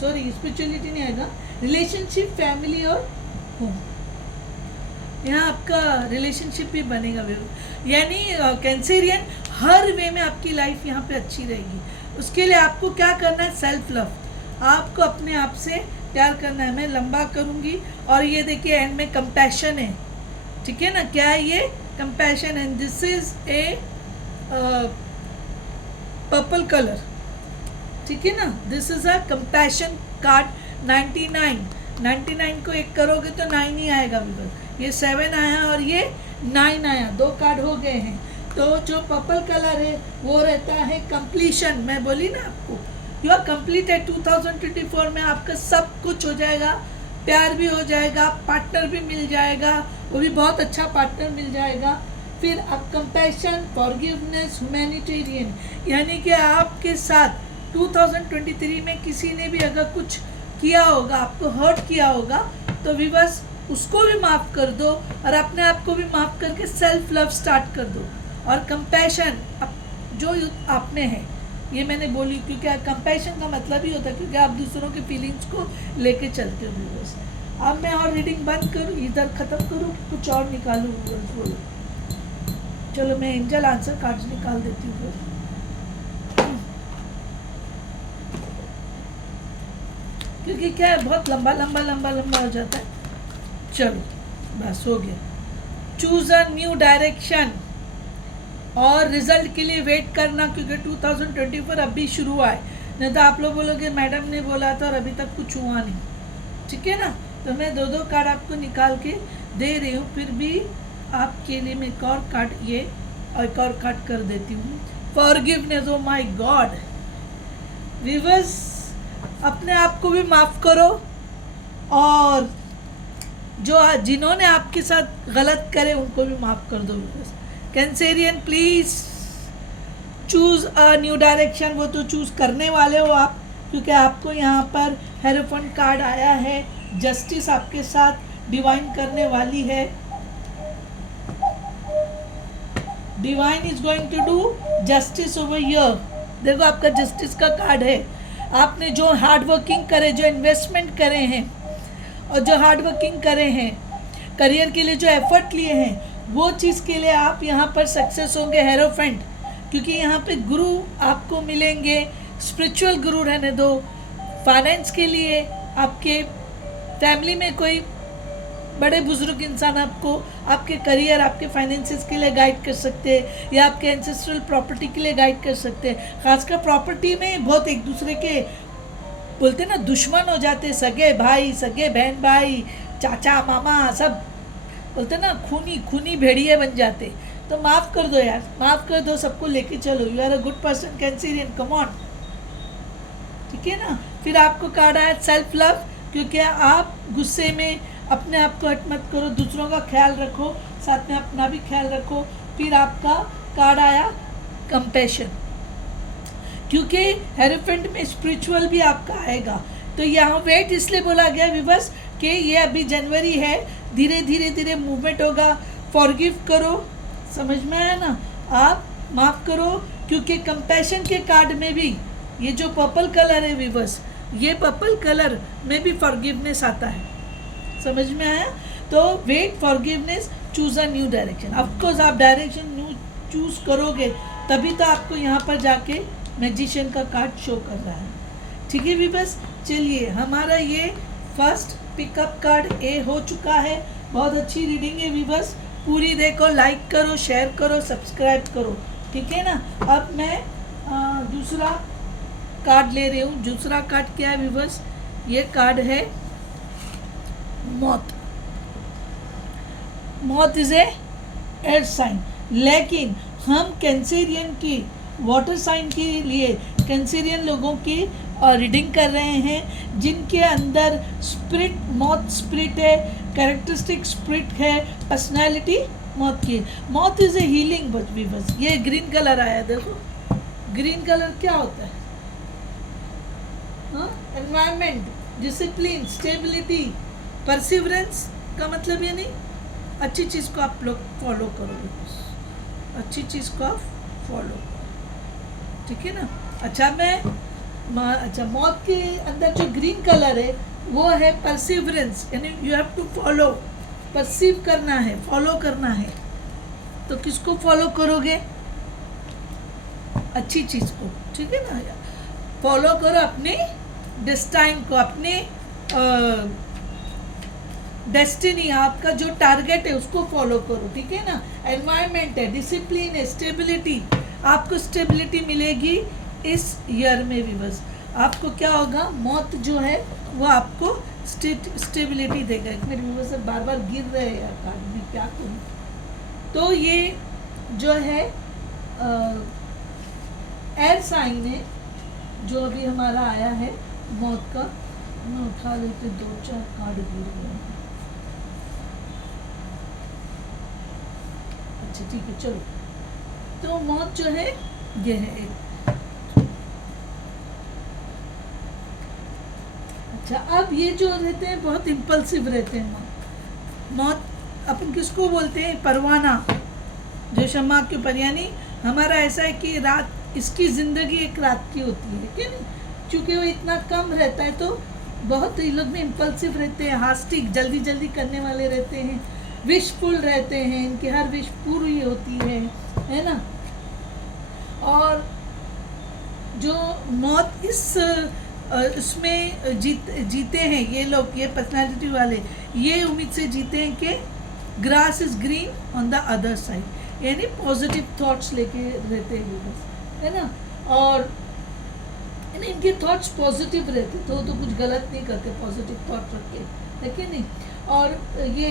sorry spirituality नहीं आएगा, रिलेशनशिप, फैमिली और होम। यहाँ आपका रिलेशनशिप भी बनेगा, यानी कैंसेरियन हर वे में आपकी लाइफ यहाँ पे अच्छी रहेगी। उसके लिए आपको क्या करना है, सेल्फ लव, आपको अपने आप से प्यार करना है। मैं लंबा करूँगी, और ये देखिए एंड में कंपैशन है, ठीक है ना, क्या है ये, compassion, and this is A purple colour, ठीक है ना, this is a compassion card. 99 को 1 करोगे तो 9 ही आएगा बिल्कुल, ये 7 आया और ये 9 आया, 2 कार्ड हो गए हैं। तो जो पर्पल कलर है वो रहता है कंप्लीशन, मैं बोली ना आपको, यू आर कंप्लीटेड। 2024 में आपका सब कुछ हो जाएगा, प्यार भी हो जाएगा, पार्टनर भी मिल जाएगा, वो भी बहुत अच्छा पार्टनर मिल जाएगा। फिर आप कंपैशन, फॉरगिवनेस, ह्यूमैनिटेरियन, यानी कि आपके साथ 2023 में किसी ने भी अगर कुछ किया होगा, आपको हर्ट किया होगा, तो भी बस उसको भी माफ़ कर दो और अपने आप को भी माफ़ करके सेल्फ लव स्टार्ट कर दो। और कंपैशन जो आप में है, ये मैंने बोली क्योंकि कंपैशन का मतलब ही होता है क्योंकि आप दूसरों के फीलिंग्स को लेके चलते हो व्यूअर्स। अब मैं और रीडिंग बंद करूँ, इधर ख़त्म करूँ, कुछ और निकालूँ व्यूअर्स, बोलो। चलो मैं एंजल आंसर कार्ड्स निकाल देती हूँ फिर, क्योंकि क्या है बहुत लंबा हो जाता है। चलो बस हो गया। चूज अ न्यू डायरेक्शन, और रिजल्ट के लिए वेट करना, क्योंकि 2024 अभी शुरू हुआ है, नहीं तो आप लोग बोलोगे मैडम ने बोला था और अभी तक कुछ हुआ नहीं, ठीक है ना। तो मैं 2 कार्ड आपको निकाल के दे रही हूँ, फिर भी आपके लिए मैं एक और कार्ड, ये और एक और कार्ड कर देती हूँ। Forgiveness, O my God viewers, अपने आप को भी माफ़ करो, और जो जिन्होंने आपके साथ गलत करे उनको भी माफ़ कर दो। Cancerian please choose a new direction, वो तो चूज़ करने वाले हो आप, क्योंकि आपको यहाँ पर हेरोफेंट कार्ड आया है, जस्टिस आपके साथ डिवाइन करने वाली है। Divine is going to do justice over here. देखो आपका जस्टिस का कार्ड है। आपने जो हार्ड वर्किंग करे, जो इन्वेस्टमेंट करे हैं और जो हार्ड वर्किंग करे हैं, करियर के लिए जो एफर्ट लिए हैं, वो चीज़ के लिए आप यहाँ पर सक्सेस होंगे हेरोफेंट, क्योंकि यहाँ पे गुरु आपको मिलेंगे, स्पिरिचुअल गुरु रहने दो। फाइनेंस के लिए आपके फैमिली में कोई बड़े बुजुर्ग इंसान आपको आपके करियर, आपके फाइनेंसेस के लिए गाइड कर सकते हैं, या आपके एंसेस्ट्रल प्रॉपर्टी के लिए गाइड कर सकते हैं। खासकर प्रॉपर्टी में बहुत एक दूसरे के बोलते ना दुश्मन हो जाते, सगे भाई, सगे बहन भाई, चाचा मामा, सब बोलते ना खूनी भेड़िए बन जाते। तो माफ़ कर दो यार, माफ़ कर दो, सबको लेके चलो। You are a good person Cancerian, come on, ठीक है ना। फिर आपको कार्ड आया सेल्फ लव, क्योंकि आप गुस्से में अपने आप को हट मत करो, दूसरों का ख्याल रखो, साथ में अपना भी ख्याल रखो। फिर आपका कार्ड आया कंपैशन, क्योंकि हेरोफेंट में स्पिरिचुअल भी आपका आएगा। तो यहाँ वेट इसलिए बोला गया विवश कि ये अभी जनवरी है, धीरे मूवमेंट होगा। फॉरगिव करो, समझ में आया ना, आप माफ़ करो, क्योंकि कंपैशन के कार्ड में भी ये जो पर्पल कलर है विवश, ये पर्पल कलर में भी फॉरगिवनेस आता है, समझ में आया। तो wait, forgiveness, choose a new direction. Of course आप डायरेक्शन न्यू चूज़ करोगे तभी तो आपको यहाँ पर जाके मैजिशियन का कार्ड शो कर रहा है, ठीक है विवश। चलिए, हमारा ये फर्स्ट पिकअप कार्ड ए हो चुका है। बहुत अच्छी रीडिंग है विवश, पूरी देखो, लाइक करो, शेयर करो, सब्सक्राइब करो, ठीक है ना। अब मैं दूसरा कार्ड ले रही हूँ। दूसरा कार्ड क्या है विवश, ये कार्ड है मौत। मौत इज ए एयर साइन, लेकिन हम कैंसेरियन की वाटर साइन के लिए कैंसेरियन लोगों की रीडिंग कर रहे हैं, जिनके अंदर स्पिरिट, मौत स्पिरिट है, कैरेक्टरिस्टिक स्पिरिट है, पर्सनालिटी मौत की। मौत इज़ ए हीलिंग बस। ये ग्रीन कलर आया, देखो ग्रीन कलर क्या होता है? एनवायरमेंट, डिसिप्लिन, स्टेबिलिटी, परसिवरेंस का मतलब ये नहीं, अच्छी चीज़ को आप लोग फॉलो करोगे, अच्छी चीज़ को आप फॉलो करो, ठीक है ना। अच्छा, मौत के अंदर जो ग्रीन कलर है वो है परसिवरेंस, यानी you have to follow, perceive करना है, फॉलो करना है। तो किसको फॉलो करोगे? अच्छी चीज़ को, ठीक है ना। फॉलो करो अपने डेस्टाइन को, अपने डेस्टिनी, आपका जो टारगेट है उसको फॉलो करो, ठीक है ना। एनवायरनमेंट है, डिसिप्लिन है, स्टेबिलिटी, आपको स्टेबिलिटी मिलेगी इस ईयर में भी। बस आपको क्या होगा, मौत जो है वो आपको स्टेबिलिटी देगा। एक मिनट भी, बस बार बार गिर रहे हैं यार कार्ड में, क्या करूँ। तो ये जो है एयर साइन है जो अभी हमारा आया है मौत का। मैं उठा लेते, 2-4 कार्ड गिर गए। अच्छा ठीक है, चलो। तो मौत जो है ये है एक। अच्छा, अब ये जो रहते हैं बहुत इम्पल्सिव रहते हैं मौत। अपन किसको बोलते हैं? परवाना, जो शम्मा के ऊपर, यानी हमारा ऐसा है कि रात, इसकी ज़िंदगी एक रात की होती है, क्या नहीं। चूँकि वो इतना कम रहता है तो बहुत ये लोग में इम्पल्सिव रहते हैं, हास्टिक, जल्दी जल्दी करने वाले रहते हैं, विशफुल रहते हैं, इनकी हर विश पूरी होती है ना। और जो मौत इसमें जीते हैं ये लोग, ये पर्सनालिटी वाले, ये उम्मीद से जीते हैं कि grass is green on the other side, यानी पॉजिटिव थॉट्स लेके रहते हैं बस, है ना। और इनके थॉट्स पॉजिटिव रहते तो कुछ गलत नहीं करते, पॉजिटिव थॉट रख के, लेकिन नहीं। और ये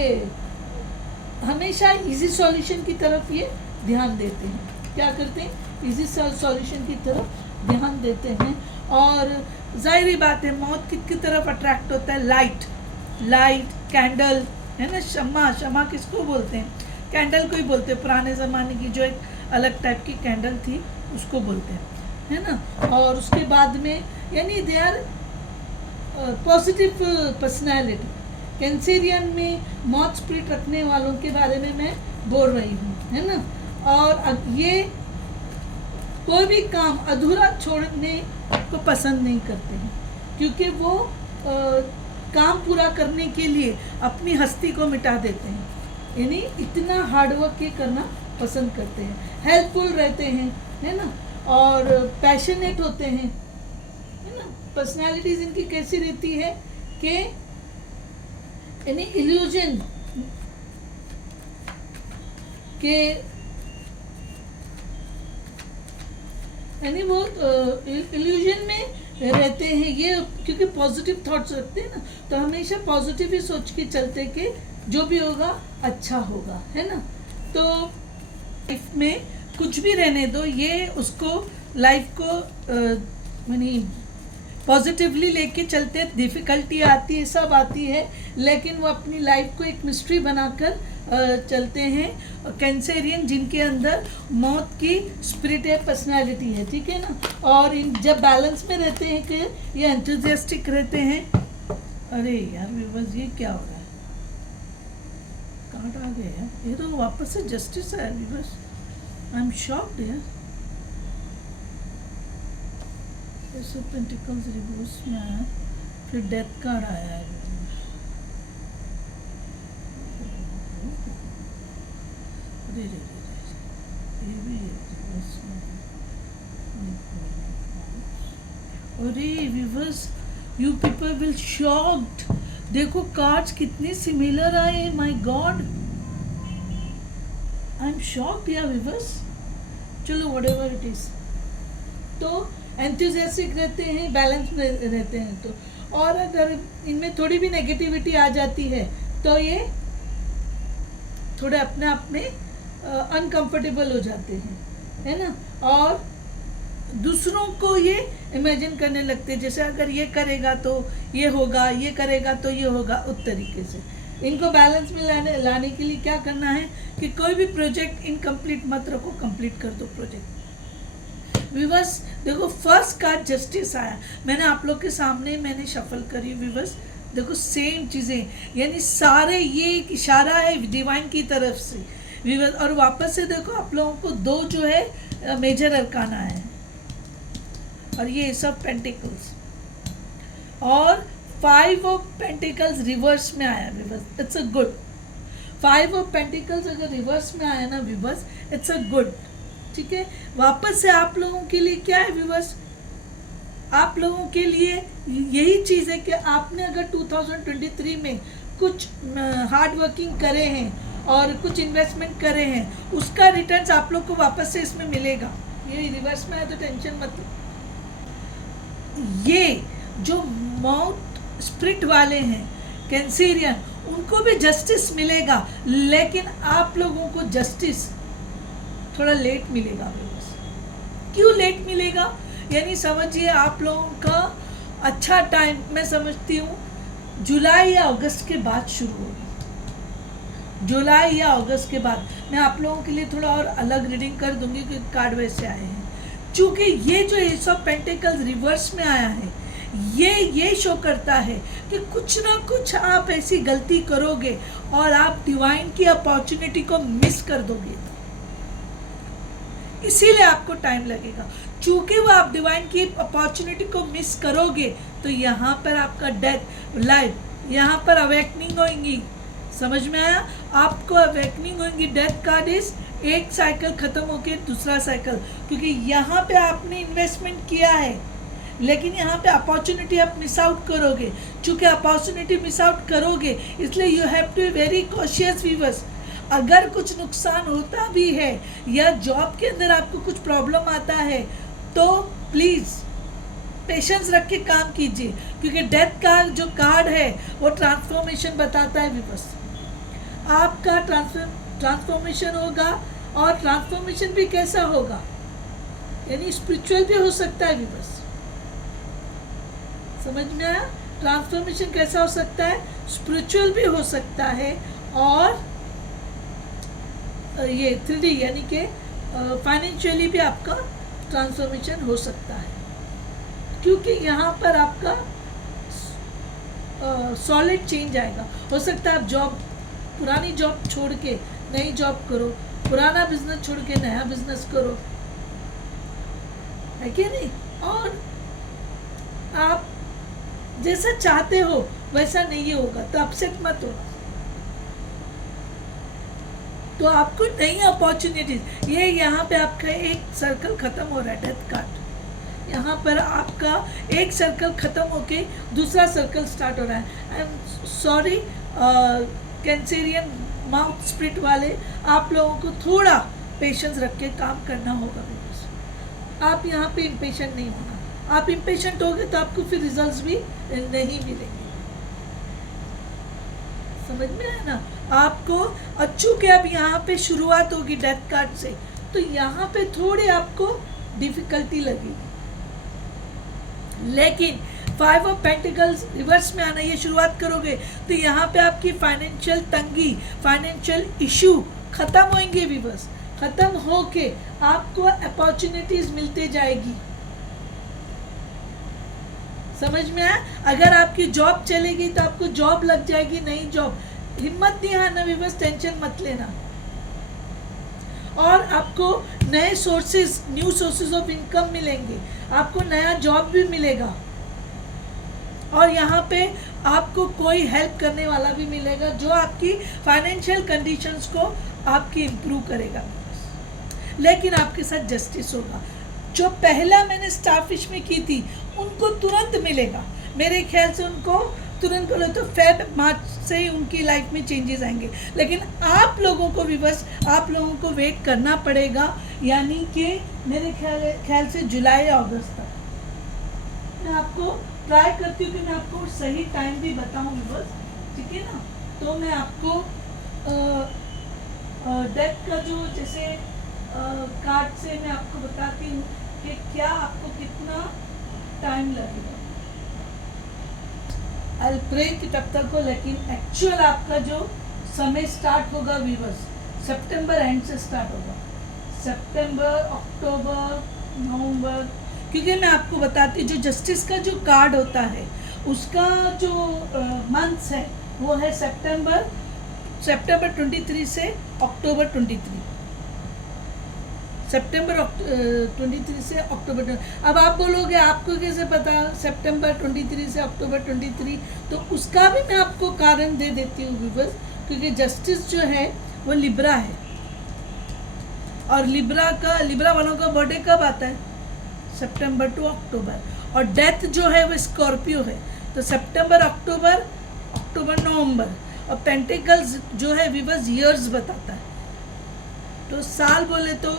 हमेशा इजी सॉल्यूशन की तरफ ये ध्यान देते हैं। क्या करते हैं? इजी सॉल्यूशन की तरफ ध्यान देते हैं। और जाहिर बात है मौत की तरफ अट्रैक्ट होता है लाइट, कैंडल, है ना। शम्मा किसको बोलते हैं? कैंडल को ही बोलते हैं। पुराने ज़माने की जो एक अलग टाइप की कैंडल थी उसको बोलते हैं, है ना। और उसके बाद में यानी they are positive personality. Cancerian में मौत स्पिरिट रखने वालों के बारे में मैं बोल रही हूँ, है ना। और अब ये कोई भी काम अधूरा छोड़ने को पसंद नहीं करते हैं, क्योंकि वो काम पूरा करने के लिए अपनी हस्ती को मिटा देते हैं, यानी इतना हार्डवर्क ये करना पसंद करते हैं। हेल्पफुल रहते हैं, है ना। और पैशनेट होते हैं, है ना। पर्सनालिटीज इनकी कैसी रहती है कि यानी इल्यूजन के, यानी वो इल्यूजन में रहते हैं ये, क्योंकि पॉजिटिव थॉट्स रखते हैं ना, तो हमेशा पॉजिटिव ही सोच के चलते कि जो भी होगा अच्छा होगा, है ना। तो लाइफ में कुछ भी रहने दो, ये उसको लाइफ को यानी पॉजिटिवली लेके चलते हैं। डिफ़िकल्टी आती है, सब आती है, लेकिन वो अपनी लाइफ को एक मिस्ट्री बनाकर चलते हैं। कैंसेरियन जिनके अंदर मौत की स्पिरिट है, पर्सनालिटी है, ठीक है ना। और इन जब बैलेंस में रहते हैं कि ये एंथुजियास्टिक रहते हैं। अरे यार बस ये क्या हो रहा है, कार्ड आ गए यार, ये तो वापस से जस्टिस है बस। आई एम शॉक्ड यार, ऐसे पेंटिकल्स रिवर्स में आया, फिर डेथ कार्ड आया है। अरे weavers, you people will shocked. देखो कार्ड्स कितने सिमिलर आए, my God, I am shocked यार विवर्स। चलो व्हाटएवर इट इज, तो एंथुसियास्टिक रहते हैं, बैलेंस में रहते हैं। तो और अगर इनमें थोड़ी भी नेगेटिविटी आ जाती है तो ये थोड़े अपने आप में अनकंफर्टेबल हो जाते हैं, है ना, और दूसरों को ये इमेजिन करने लगते हैं, जैसे अगर ये करेगा तो ये होगा, ये करेगा तो ये होगा, उस तरीके से। इनको बैलेंस में लाने के लिए क्या करना है कि कोई भी प्रोजेक्ट इनकम्प्लीट मत रखो, कंप्लीट कर दो प्रोजेक्ट। व्यूअर्स देखो, फर्स्ट कार्ड जस्टिस आया, मैंने आप लोग के सामने मैंने शफल करी। व्यूअर्स देखो सेम चीज़ें, यानी सारे ये एक इशारा है डिवाइन की तरफ से। व्यूअर्स और वापस से देखो आप लोगों को 2 जो है मेजर अरकाना है, और ये सब पेंटिकल्स, और 5 ऑफ पेंटिकल्स रिवर्स में आया। Viewers it's a good. 5 of pentacles अगर रिवर्स में आया ना व्यूअर्स, इट्स अ गुड, ठीक है। वापस से आप लोगों के लिए क्या है व्यूअर्स, आप लोगों के लिए यही चीज़ है कि आपने अगर 2023 में कुछ हार्ड वर्किंग करे हैं और कुछ इन्वेस्टमेंट करे हैं, उसका रिटर्न्स आप लोग को वापस से इसमें मिलेगा। ये रिवर्स में है तो टेंशन मत लो। ये जो माउथ स्प्रिट वाले हैं कैंसेरियन, उनको भी जस्टिस मिलेगा, लेकिन आप लोगों को जस्टिस थोड़ा लेट मिलेगा। क्यों लेट मिलेगा, यानी समझिए आप लोगों का अच्छा टाइम मैं समझती हूँ जुलाई या अगस्त के बाद शुरू होगी। जुलाई या अगस्त के बाद मैं आप लोगों के लिए थोड़ा और अलग रीडिंग कर दूंगी, क्योंकि कार्ड वैसे आए हैं। चूँकि ये जो एस ऑफ पेंटिकल्स रिवर्स में आया है, ये शो करता है कि कुछ ना कुछ आप ऐसी गलती करोगे और आप डिवाइन की अपॉर्चुनिटी को मिस कर दोगे, इसीलिए आपको टाइम लगेगा। चूँकि वो आप डिवाइन की अपॉर्चुनिटी को मिस करोगे तो यहाँ पर आपका डेथ लाइफ, यहाँ पर अवेकनिंग होगी। समझ में आया, आपको अवेकनिंग होगी। डेथ कार्ड इज एक साइकिल खत्म होके दूसरा साइकिल, क्योंकि यहाँ पे आपने इन्वेस्टमेंट किया है, लेकिन यहाँ पे अपॉर्चुनिटी आप मिस आउट करोगे। चूँकि अपॉर्चुनिटी मिस आउट करोगे, इसलिए you have to be very cautious viewers. अगर कुछ नुकसान होता भी है या जॉब के अंदर आपको कुछ प्रॉब्लम आता है, तो प्लीज़ पेशेंस रख के काम कीजिए, क्योंकि डेथ का जो कार्ड है वो ट्रांसफॉर्मेशन बताता है व्यूअर्स। आपका ट्रांसफॉर्मेशन होगा, और ट्रांसफॉर्मेशन भी कैसा होगा, यानी स्पिरिचुअल भी हो सकता है व्यूअर्स। समझ में आया, ट्रांसफॉर्मेशन कैसा हो सकता है, स्पिरिचुअल भी हो सकता है, और ये 3D यानी कि फाइनेंशियली भी आपका ट्रांसफॉर्मेशन हो सकता है, क्योंकि यहाँ पर आपका सॉलिड चेंज आएगा। हो सकता है आप जॉब, पुरानी जॉब छोड़ के नई जॉब करो, पुराना बिजनेस छोड़ के नया बिजनेस करो, है कि नहीं। और आप जैसा चाहते हो वैसा नहीं होगा तो अपसेट मत हो, तो आपको नई अपॉर्चुनिटीज, ये यहाँ पे आपका एक सर्कल खत्म हो रहा है डेथ कार्ड। यहाँ पर आपका एक सर्कल खत्म होके दूसरा सर्कल स्टार्ट हो रहा है। I am sorry Cancerian mouth spirit वाले, आप लोगों को थोड़ा पेशेंस रख के काम करना होगा। आप यहाँ पे इम्पेशेंट नहीं होना। आप इम्पेशेंट होगे तो आपको फिर रिजल्ट्स भी नहीं मिलेंगे। समझ में आया ना आपको। अच्छू के अब यहाँ पे शुरुआत होगी डेथ कार्ड से, तो यहाँ पे थोड़ी आपको डिफिकल्टी लगेगी, लेकिन 5 ऑफ पेंटिकल्स रिवर्स में आना, ये शुरुआत करोगे तो यहाँ पे आपकी फाइनेंशियल तंगी, फाइनेंशियल इशू खत्म होंगे व्यूअर्स। खत्म होके आपको अपॉर्चुनिटीज मिलते जाएगी। समझ में आया। अगर आपकी जॉब चलेगी तो आपको जॉब लग जाएगी, नई जॉब। हिम्मत नहीं हारना व्यूअर्स, टेंशन मत लेना। और आपको नए sources, new sources of income मिलेंगे, आपको नया जॉब भी मिलेगा, और यहाँ पे आपको कोई हेल्प करने वाला भी मिलेगा जो आपकी फाइनेंशियल कंडीशंस को आपकी इम्प्रूव करेगा। लेकिन आपके साथ जस्टिस होगा। जो पहला मैंने स्टारफिश में की थी उनको तुरंत मिलेगा, मेरे ख्याल से उनको तुरंत बोले तो फेब मार्च से ही उनकी लाइफ में चेंजेस आएंगे। लेकिन आप लोगों को भी बस आप लोगों को वेट करना पड़ेगा, यानी कि मेरे ख्याल से जुलाई या अगस्त तक। मैं आपको ट्राई करती हूँ कि मैं आपको सही टाइम भी बताऊँ बस, ठीक है ना। तो मैं आपको डेथ का जो जैसे कार्ड से मैं आपको बताती हूँ कि क्या आपको कितना टाइम लगेगा। आई प्रे कि तब तक हो, लेकिन एक्चुअल आपका जो समय स्टार्ट होगा व्यूअर्स सितंबर एंड से स्टार्ट होगा, सितंबर, अक्टूबर, नवंबर, क्योंकि मैं आपको बताती हूँ जो जस्टिस का जो कार्ड होता है उसका जो मंथ्स है वो है सितंबर 23 से अक्टूबर 23, सितंबर 23 से अक्टूबर 20। अब आप बोलोगे आपको कैसे पता सितंबर 23 से अक्टूबर 23, तो उसका भी मैं आपको कारण दे देती हूँ व्यूअर्स, क्योंकि जस्टिस जो है वो लिब्रा है, और लिब्रा वालों का बर्थडे कब आता है, सितंबर टू अक्टूबर, और डेथ जो है वो स्कॉर्पियो है, तो सितंबर, अक्टूबर, नवंबर, और पेंटिकल्स जो है व्यूअर्स ईयर्स बताता है, तो साल बोले तो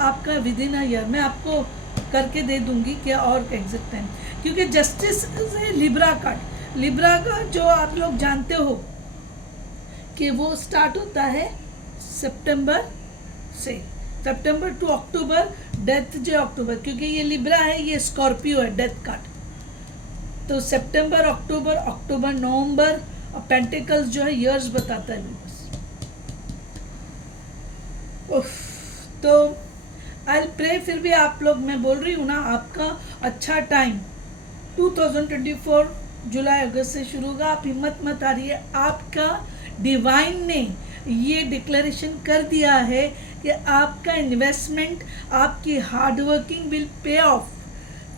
आपका विद इन अ ईयर मैं आपको करके दे दूंगी क्या और एग्जैक्ट टाइम, क्योंकि जस्टिस से लिब्रा का जो आप लोग जानते हो कि वो स्टार्ट होता है सितंबर से, सितंबर टू अक्टूबर, डेथ जो अक्टूबर, क्योंकि ये लिब्रा है, ये स्कॉर्पियो है डेथ कार्ड, तो सितंबर, अक्टूबर, नवंबर, और पेंटिकल्स जो है ईयर्स बताता है बस। तो आई प्रे, फिर भी आप लोग, मैं बोल रही हूँ ना, आपका अच्छा टाइम 2024 जुलाई अगस्त से शुरू होगा, आप हिम्मत मत हारिए, आपका डिवाइन ने ये डिक्लेरेशन कर दिया है कि आपका इन्वेस्टमेंट, आपकी hard working will pay off.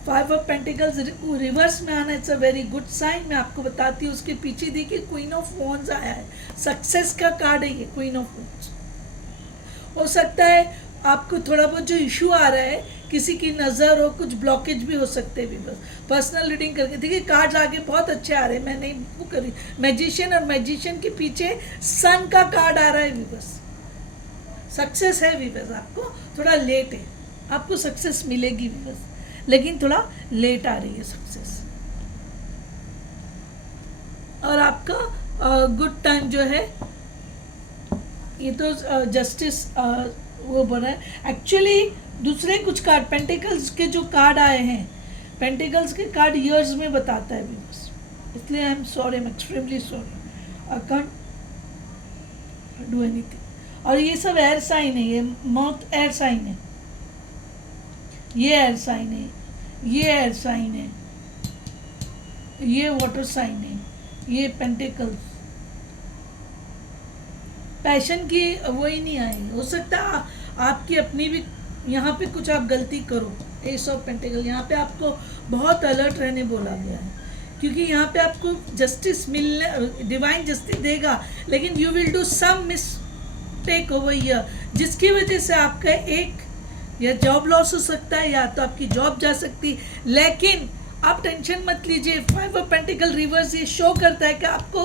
5 of pentacles reverse में आना, it's a very good sign. मैं आपको बताती हूँ, उसके पीछे देखिए क्वीन ऑफ वॉन्ड्स आया है, सक्सेस का कार्ड है ये क्वीन ऑफ वॉन्ड्स। हो सकता है आपको थोड़ा बहुत जो इशू आ रहा है, किसी की नज़र हो, कुछ ब्लॉकेज भी हो सकते हैं, बस पर्सनल रीडिंग करके देखिए, कार्ड्स आगे बहुत अच्छे आ रहे हैं, मैं नहीं वो करी, मैजिशियन, और मैजिशियन के पीछे सन का कार्ड आ रहा है, बस सक्सेस है बस, आपको थोड़ा लेट है, आपको सक्सेस मिलेगी बस, लेकिन थोड़ा लेट आ रही है सक्सेस, और आपका गुड टाइम जो है, ये तो जस्टिस वो बोला है। एक्चुअली दूसरे कुछ कार्ड, पेंटिकल्स के जो कार्ड आए हैं, पेंटिकल्स के कार्ड ईयर्स में बताता है बस, इसलिए I am sorry, I am extremely sorry, I can't do anything. और ये सब एयर साइन है, ये मौत एयर साइन है, ये एयर साइन है, ये एयर साइन है, ये वाटर साइन है, ये पेंटिकल्स, पैशन की वो ही नहीं आएगी, हो सकता है आपकी अपनी भी यहाँ पे कुछ आप गलती करो। एस ऑफ पेंटिकल, यहाँ पे आपको बहुत अलर्ट रहने बोला गया है, क्योंकि यहाँ पे आपको जस्टिस मिलने, डिवाइन जस्टिस देगा, लेकिन you will do some mistake over here, जिसकी वजह से आपका एक या जॉब लॉस हो सकता है, या तो आपकी जॉब जा सकती, लेकिन आप टेंशन मत लीजिए। 5 ऑफ पेंटिकल रिवर्स ये शो करता है कि आपको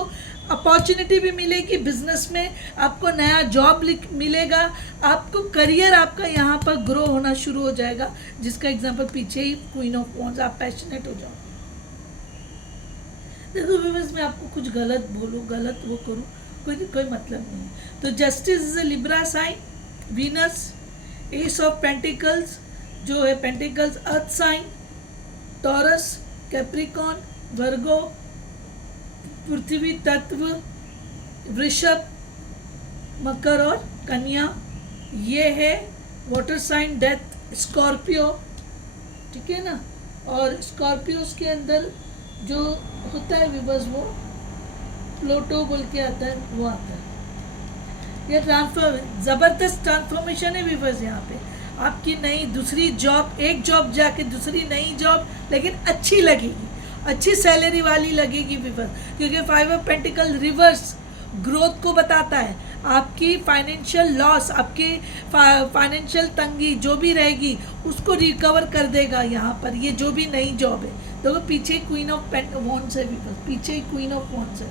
अपॉर्चुनिटी भी मिलेगी बिजनेस में, आपको नया जॉब मिलेगा, आपको करियर आपका यहाँ पर ग्रो होना शुरू हो जाएगा, जिसका एग्जांपल पीछे ही क्वीन ऑफ वॉन्ड्स, आप पैशनेट हो जाओ। देखो व्यूअर्स, मैं आपको कुछ गलत बोलूँ, गलत वो करूँ, कोई मतलब नहीं है। तो justice is a Libra sign, Venus, ace of pentacles जो है pentacles earth sign, Taurus, Capricorn, Virgo, पृथ्वी तत्व, वृषभ, मकर और कन्या, ये है वाटर साइन, डेथ, स्कॉर्पियो, ठीक है ना। और स्कॉर्पियोस के अंदर जो होता है विवर्स, वो प्लूटो बोल के आता है, वो आता है। ये ज़बरदस्त ट्रांसफॉर्मेशन है विवर्स, यहाँ पे आपकी नई दूसरी जॉब, एक जॉब जाके दूसरी नई जॉब, लेकिन अच्छी लगेगी, अच्छी सैलरी वाली लगेगी विवर्स, क्योंकि 5 ऑफ पेंटिकल रिवर्स ग्रोथ को बताता है। आपकी फाइनेंशियल लॉस, आपकी फाइनेंशियल तंगी जो भी रहेगी उसको रिकवर कर देगा यहाँ पर, ये जो भी नई जॉब है। देखो पीछे क्वीन ऑफ वॉन्ड्स है विवर्स, पीछे ही क्वीन ऑफ वॉन्ड्स है,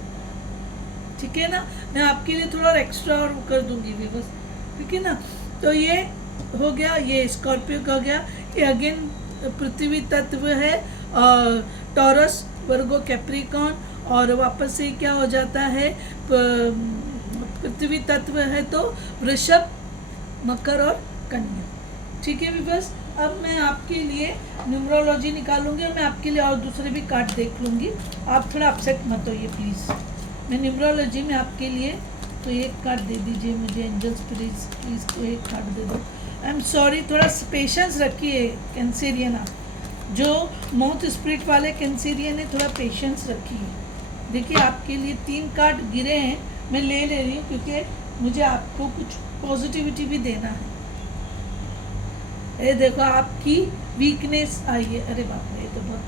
ठीक है ना। मैं आपके लिए थोड़ा एक्स्ट्रा और कर दूंगी विवर्स, ठीक है ना। तो ये हो गया, ये स्कॉर्पियो का हो गया, ये अगेन पृथ्वी तत्व है, टॉरस, वर्गो, कैप्रिकॉन, और वापस से क्या हो जाता है, पृथ्वी तत्व है तो वृषभ, मकर और कन्या। ठीक है विवर्स, अब मैं आपके लिए न्यूमरोलॉजी निकालूंगी और मैं आपके लिए और दूसरे भी कार्ड देख लूँगी। आप थोड़ा अपसेट मत होइए प्लीज़। मैं न्यूमरोलॉजी में आपके लिए तो एक कार्ड दे दीजिए मुझे, एंजल्स प्लीज़ तो एक कार्ड दे दो। आई एम सॉरी, थोड़ा पेशेंस रखिए कैंसेरियन। आप जो माउथ स्पिरिट वाले कैंसेरियन है, थोड़ा पेशेंस रखिए। देखिए आपके लिए 3 कार्ड गिरे हैं, मैं ले रही हूँ क्योंकि मुझे आपको कुछ पॉजिटिविटी भी देना है। ये देखो आपकी वीकनेस आई है। अरे बाप रे, ये तो बहुत,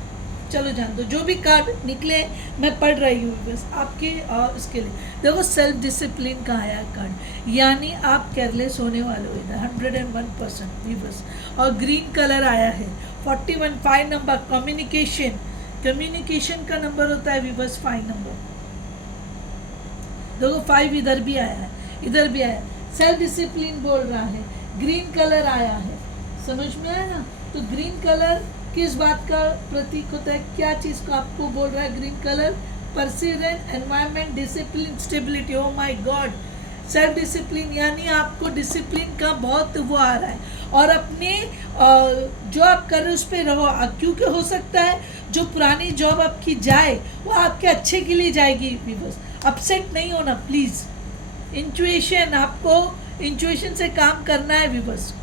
चलो जान दो। जो भी कार्ड निकले मैं पढ़ रही हूँ बस आपके और इसके लिए। देखो सेल्फ डिसिप्लिन का आया कार्ड, यानी आप केयरलेस होने वाले हो इधर 101% वीवर्स। और ग्रीन कलर आया है 41, 5 नंबर, कम्युनिकेशन का नंबर होता है वीवर्स 5 नंबर। देखो 5 इधर भी आया है, इधर भी आया है। सेल्फ डिसिप्लिन बोल रहा है, ग्रीन कलर आया है, समझ में आया ना। तो ग्रीन कलर किस बात का प्रतीक होता है, क्या चीज़ को आपको बोल रहा है green colour? Perseverance, environment, discipline, stability. O my God, self discipline यानी आपको डिसिप्लिन का बहुत वो आ रहा है। और अपने जो आप कर रहे हो उस पर रहो, क्योंकि हो सकता है जो पुरानी जॉब आपकी जाए वो आपके अच्छे के लिए जाएगी। बस अपसेट नहीं होना प्लीज़। इंट्यूशन, आपको इंट्यूशन से काम करना है विवर्स।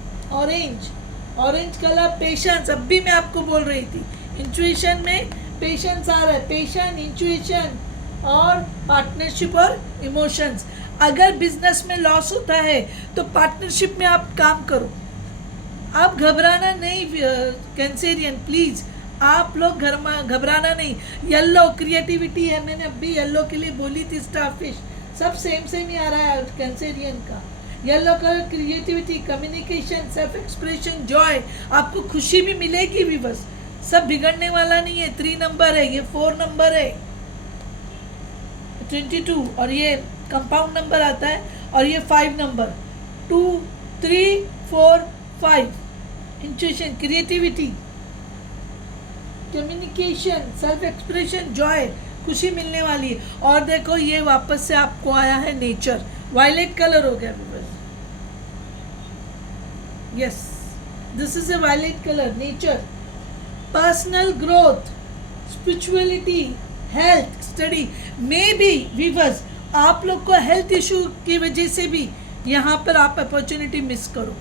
Orange colour, patience. अब भी मैं आपको बोल रही थी इंट्यूशन में पेशेंस आ रहा है, पेशेंस, इंट्यूशन और पार्टनरशिप और इमोशंस। अगर बिजनेस में लॉस होता है तो पार्टनरशिप में आप काम करो। आप घबराना नहीं कैंसेरियन, प्लीज़ आप लोग घबराना नहीं। येलो क्रिएटिविटी है, मैंने अभी येलो के लिए बोली थी स्टारफिश। सब सेम ही आ रहा है कैंसेरियन का। Yellow colour creativity, communication, self expression, Joy. आपको खुशी भी मिलेगी भी, बस सब बिगड़ने वाला नहीं है। 3 नंबर है, ये 4 नंबर है, 22 और ये कंपाउंड नंबर आता है। और ये 5 number, 2, 3, 4, 5। Intuition, creativity, communication, self expression, Joy, खुशी मिलने वाली है। और देखो ये वापस से आपको आया है नेचर, वायलेट कलर हो गया बस। Yes, this is a violet colour, nature, personal growth, spirituality, health, study. May be viewers आप लोग को हेल्थ इशू की वजह से भी यहाँ पर आप अपॉर्चुनिटी मिस करो।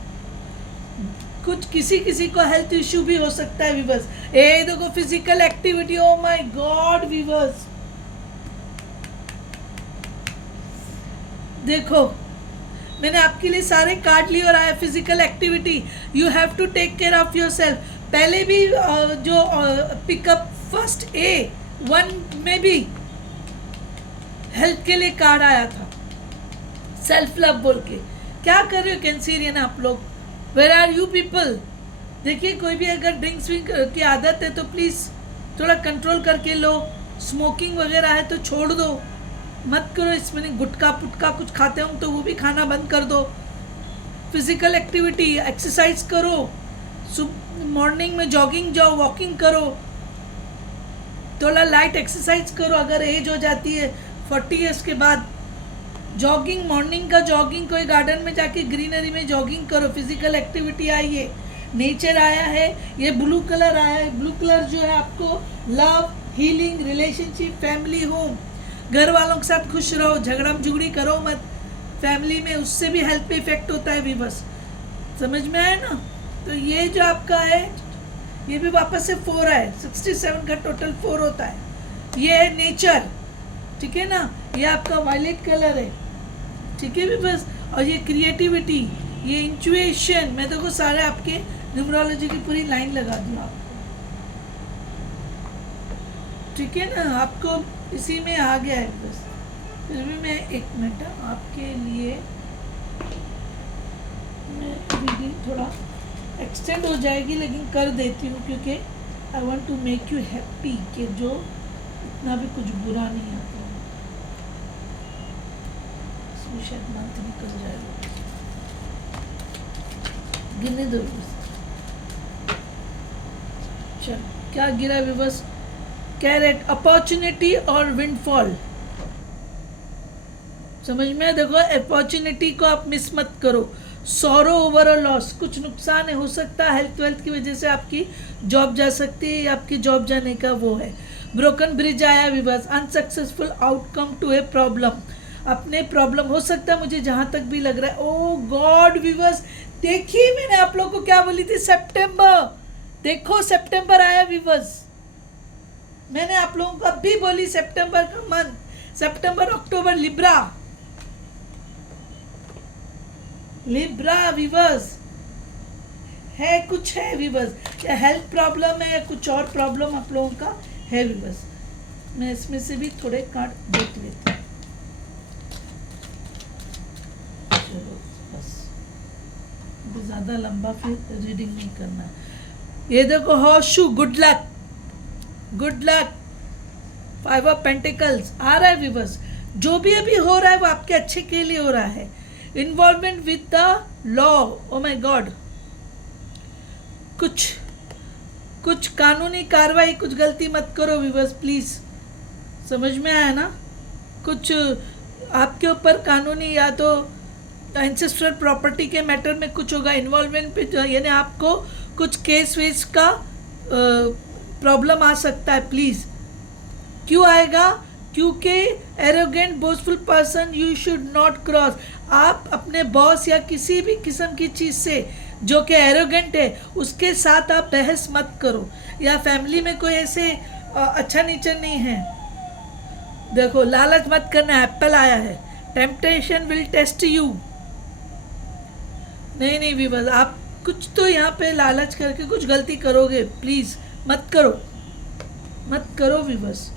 कुछ किसी को हेल्थ इशू भी हो सकता है वीवर्स। ए देखो physical activity, oh my god viewers, देखो मैंने आपके लिए सारे कार्ड लिए और आया physical activity. You have to take care of yourself. पहले भी जो पिकअप फर्स्ट A1 में भी हेल्थ के लिए कार्ड आया था, सेल्फ लव बोल के। क्या कर रहे हो कैंसेरियन आप लोग? Where are you people? देखिए कोई भी अगर ड्रिंक्स की आदत है तो प्लीज़ थोड़ा कंट्रोल करके लो। स्मोकिंग वगैरह है तो छोड़ दो, मत करो। इसमें गुटखा पुटका कुछ खाते हो तो वो भी खाना बंद कर दो। फिजिकल एक्टिविटी, एक्सरसाइज करो, मॉर्निंग में जॉगिंग जाओ, वॉकिंग करो, थोड़ा लाइट एक्सरसाइज करो। अगर एज हो जाती है 40 ईयर्स के बाद, जॉगिंग, मॉर्निंग का जॉगिंग, कोई गार्डन में जाके ग्रीनरी में जॉगिंग करो। फिजिकल एक्टिविटी आई है, नेचर आया है, ये ब्लू कलर आया है। ब्लू कलर जो है आपको love, healing, relationship, family, home. घर वालों के साथ खुश रहो, झगड़ा झुगड़ी करो मत फैमिली में, उससे भी हेल्थ पे इफेक्ट होता है भी। बस समझ में आया ना। तो ये जो आपका है ये भी वापस से 4 है, 67 का टोटल 4 होता है। ये है नेचर, ठीक है ना। ये आपका वायलेट कलर है, ठीक है भी बस। और ये क्रिएटिविटी, ये इंट्यूशन। मैं देखो सारे आपके न्यूमरोलॉजी की पूरी लाइन लगा दूँ आपको, ठीक है ना। आपको इसी में आ गया है बस। फिर भी मैं 1 मिनट आपके लिए, मैं रीडिंग थोड़ा एक्सटेंड हो जाएगी लेकिन कर देती हूँ क्योंकि I want to make you happy कि जो इतना भी कुछ बुरा नहीं आता। इसमें शायद मंथ निकल जाएगा, गिनने दो बस। चल क्या गिरा भी बस? कैरेट, अपॉर्चुनिटी और विंडफॉल। समझ में? देखो, अपॉर्चुनिटी को आप मिस मत करो। सॉरो ओवर और लॉस, कुछ नुकसान है, हो सकता है हेल्थ वेल्थ की वजह से आपकी जॉब जा सकती है, आपकी जॉब जाने का वो है। ब्रोकन ब्रिज आया viewers, unsuccessful outcome to a problem, अपने प्रॉब्लम हो सकता है, मुझे जहाँ तक भी लग रहा है। ओ गॉड विवर्स, देखिए मैंने आप लोगों को क्या बोली थी, सितंबर, देखो सितंबर आया विवर्स, मैंने आप लोगों को अभी बोली सितंबर का मंथ, सितंबर अक्टूबर, लिब्रा, लिब्रा विवर्स है, कुछ है विवर्स, या हेल्थ प्रॉब्लम है या कुछ और प्रॉब्लम आप लोगों का है विवर्स। मैं इसमें से भी थोड़े कार्ड देख लेती हूँ। चलो बस, ज़्यादा लंबा फिर रीडिंग नहीं करना। ये देखो, horseshoe, good luck, good luck, 5 of pentacles आ रहा है विवर्स। जो भी अभी हो रहा है वो आपके अच्छे के लिए हो रहा है। Involvement with the law, O my God, कुछ कानूनी कार्रवाई, कुछ गलती मत करो विवर्स प्लीज। समझ में आया ना? कुछ आपके ऊपर कानूनी या तो एंसेस्ट्रल प्रॉपर्टी के मैटर में कुछ होगा, इन्वॉल्वमेंट पे, यानी आपको कुछ केस वेस का प्रॉब्लम आ सकता है। प्लीज, क्यों आएगा? क्योंकि arrogant boastful person you should not cross, आप अपने बॉस या किसी भी किस्म की चीज़ से जो कि एरोगेंट है उसके साथ आप बहस मत करो, या फैमिली में कोई ऐसे अच्छा नीचर नहीं है। देखो, लालच मत करना, एप्पल आया है, टेम्पटेशन विल टेस्ट यू। नहीं विवर्स, आप कुछ तो यहाँ पे लालच करके कुछ गलती करोगे, प्लीज़ मत करो विवर्स,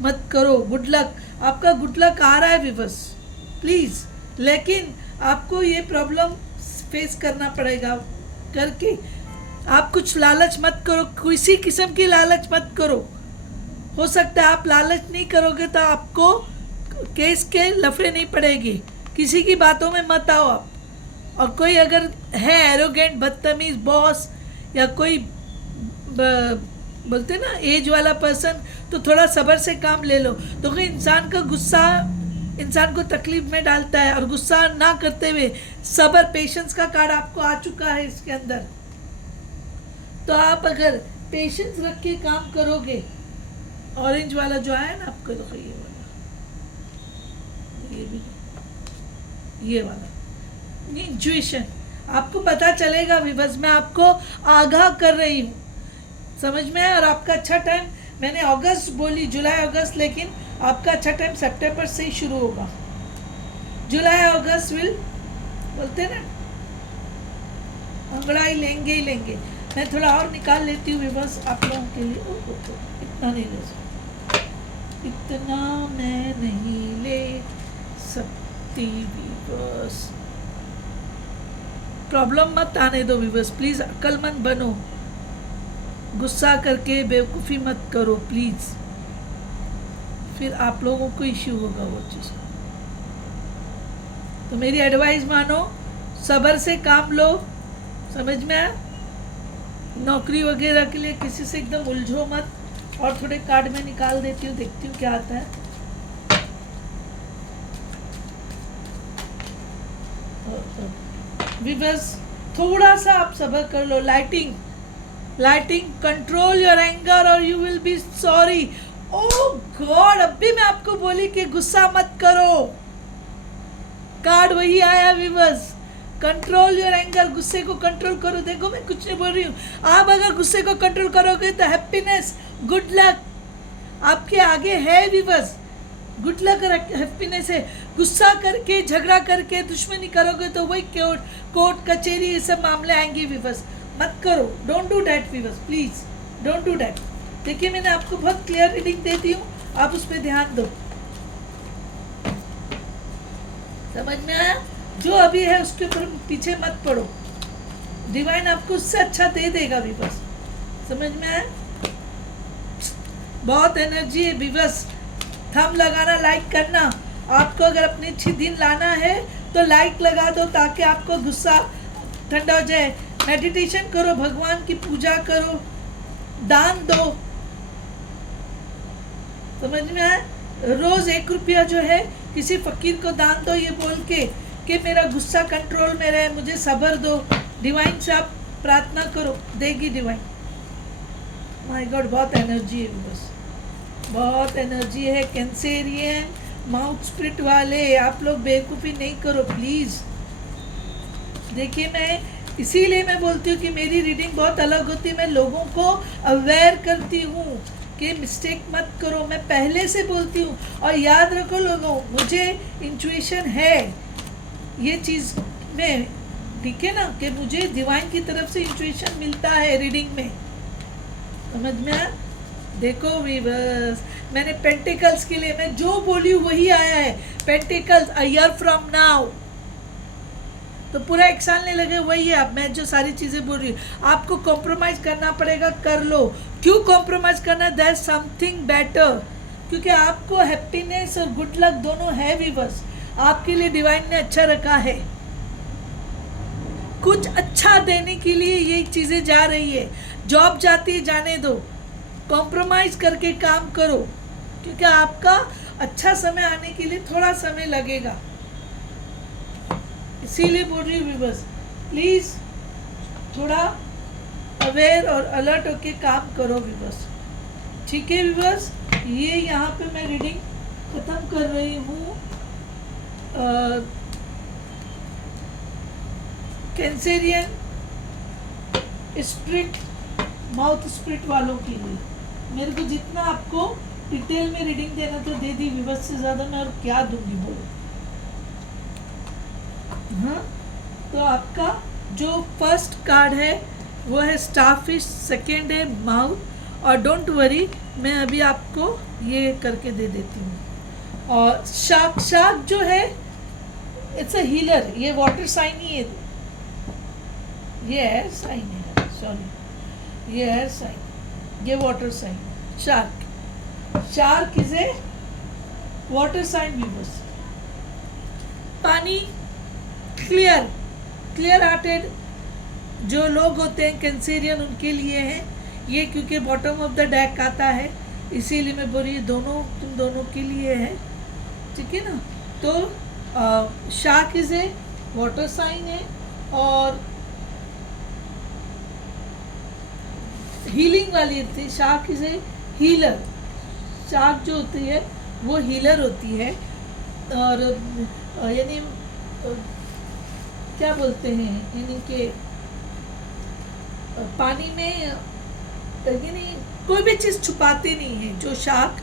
मत करो। गुड लक, आपका गुड लक आ रहा है विवर्स प्लीज़, लेकिन आपको ये प्रॉब्लम फेस करना पड़ेगा करके। आप कुछ लालच मत करो, किसी किस्म की लालच मत करो। हो सकता है आप लालच नहीं करोगे तो आपको केस के लफड़े नहीं पड़ेगी, किसी की बातों में मत आओ आप। और कोई अगर है एरोगेंट, बदतमीज बॉस या कोई बोलते ना एज वाला पर्सन, तो थोड़ा सब्र से काम ले लो। तो कि इंसान का गुस्सा इंसान को तकलीफ में डालता है, और गुस्सा ना करते हुए सब्र, पेशेंस का कार्ड आपको आ चुका है इसके अंदर। तो आप अगर पेशेंस रख के काम करोगे, ऑरेंज वाला जो आया ना आपको, तो ये वाला, ये भी, ये वाला इंट्यूशन, आपको पता चलेगा विवर्स, मैं आपको आगाह कर रही हूँ, समझ में है? और आपका अच्छा टाइम, मैंने अगस्त बोली, जुलाई अगस्त, लेकिन आपका अच्छा टाइम सितंबर से ही शुरू होगा। जुलाई अगस्त विल, बोलते ना, अंगड़ाई लेंगे ही लेंगे। मैं थोड़ा और निकाल लेती हूँ विवर्स आप लोगों के लिए। इतना नहीं ले सकती, इतना मैं नहीं ले सकती विवर्स, प्रॉब्लम मत आने दो विवर्स प्लीज, अक्लमंद बनो, गुस्सा करके बेवकूफ़ी मत करो प्लीज, फिर आप लोगों को इश्यू होगा वो चीज़। तो मेरी एडवाइस मानो, सब्र से काम लो, समझ में आया? नौकरी वगैरह के लिए किसी से एकदम उलझो मत। और थोड़े कार्ड में निकाल देती हूँ, देखती हूँ क्या आता है। विवर्स, थोड़ा सा आप सब्र कर लो। लाइटिंग, कंट्रोल योर एंगर और you will be sorry. Oh God, अभी मैं आपको बोली कि गुस्सा मत करो, कार्ड वही आया विवर्स, कंट्रोल योर एंगर, गुस्से को कंट्रोल करो। देखो, मैं कुछ नहीं बोल रही हूँ, आप अगर गुस्से को कंट्रोल करोगे तो हैप्पीनेस, गुड लक आपके आगे है विवर्स, गुड लक और हैप्पीनेस है। गुस्सा करके, झगड़ा करके, दुश्मनी करोगे तो वही कोर्ट कचहरी ये सब मामले आएंगे विवर्स, मत करो। Don't do that weavers please, don't do that. देखिए, मैंने आपको बहुत क्लियर रीडिंग देती हूँ, आप उस पर ध्यान दो, समझ में आया? जो अभी है उसके ऊपर पीछे मत पड़ो, डिवाइन आपको उससे अच्छा दे देगा विवर्स, समझ में आया? बहुत एनर्जी है विवर्स, थंब लगाना, लाइक करना। आपको अगर अपनी अच्छी दिन लाना है तो लाइक लगा दो ताकि आपको गुस्सा ठंडा हो जाए। मेडिटेशन करो, भगवान की पूजा करो, दान दो, समझ में आया? रोज 1 रुपया जो है किसी फकीर को दान दो ये बोल के कि मेरा गुस्सा कंट्रोल में रहे, मुझे सब्र दो, डिवाइन से आप प्रार्थना करो, देगी डिवाइन। माय गॉड, बहुत एनर्जी है बस, बहुत एनर्जी है। कैंसेरियन माउथ स्प्रिट वाले, आप लोग बेवकूफ़ी नहीं करो प्लीज़। देखिए, मैं इसीलिए मैं बोलती हूँ कि मेरी रीडिंग बहुत अलग होती है। मैं लोगों को अवेयर करती हूँ कि मिस्टेक मत करो, मैं पहले से बोलती हूँ। और याद रखो लोगों, मुझे इंट्यूशन है ये चीज़ में, ठीक है ना, कि मुझे डिवाइन की तरफ से इंट्यूशन मिलता है रीडिंग में, समझ में आया? देखो वीवर्स, मैंने पेंटिकल्स के लिए मैं जो बोली हूँ वही आया है। Pentacles a year from now, तो पूरा 1 साल नहीं लगे, वही है। अब मैं जो सारी चीज़ें बोल रही हूँ, आपको कॉम्प्रोमाइज़ करना पड़ेगा, कर लो। क्यों कॉम्प्रोमाइज़ करना? दैट समथिंग बेटर, क्योंकि आपको हैप्पीनेस और गुड लक दोनों है वीवर्स, आपके लिए डिवाइन ने अच्छा रखा है। कुछ अच्छा देने के लिए ये चीज़ें जा रही है। जॉब जाती है, जाने दो, कॉम्प्रोमाइज़ करके काम करो, क्योंकि आपका अच्छा समय आने के लिए थोड़ा समय लगेगा। इसीलिए बोल रही हूँ व्यूअर्स, प्लीज़ थोड़ा अवेयर और अलर्ट होके काम करो व्यूअर्स, ठीक है व्यूअर्स? ये यहाँ पे मैं रीडिंग ख़त्म कर रही हूँ कैंसेरियन स्प्रिट, माउथ स्प्रिट वालों के लिए। मेरे को जितना आपको डिटेल में रीडिंग देना तो दे दी व्यूअर्स, से ज़्यादा मैं और क्या दूंगी बोलो। हाँ, तो आपका जो फर्स्ट कार्ड है वो है स्टारफिश, सेकेंड है माउथ, और डोंट वरी मैं अभी आपको ये करके दे देती हूँ। और शार्क, शार्क जो है इट्स अ हीलर, ये वाटर साइन ही है, ये एयर साइन है, सॉरी ये एयर साइन, ये water sign. Shark, shark is a water sign viewers. पानी, क्लियर, क्लियर हार्टेड जो लोग होते हैं कैंसेरियन, उनके लिए है ये, क्योंकि बॉटम ऑफ द डेक आता है, इसीलिए मैं बोल रही हूँ दोनों, तुम दोनों के लिए है, ठीक है ना? तो shark is a water sign है और हीलिंग वाली थी। Shark is a healer, shark जो होती है वो हीलर होती है, और यानी क्या बोलते हैं, यानी कि पानी में यानी कोई भी चीज़ छुपाते नहीं है जो शार्क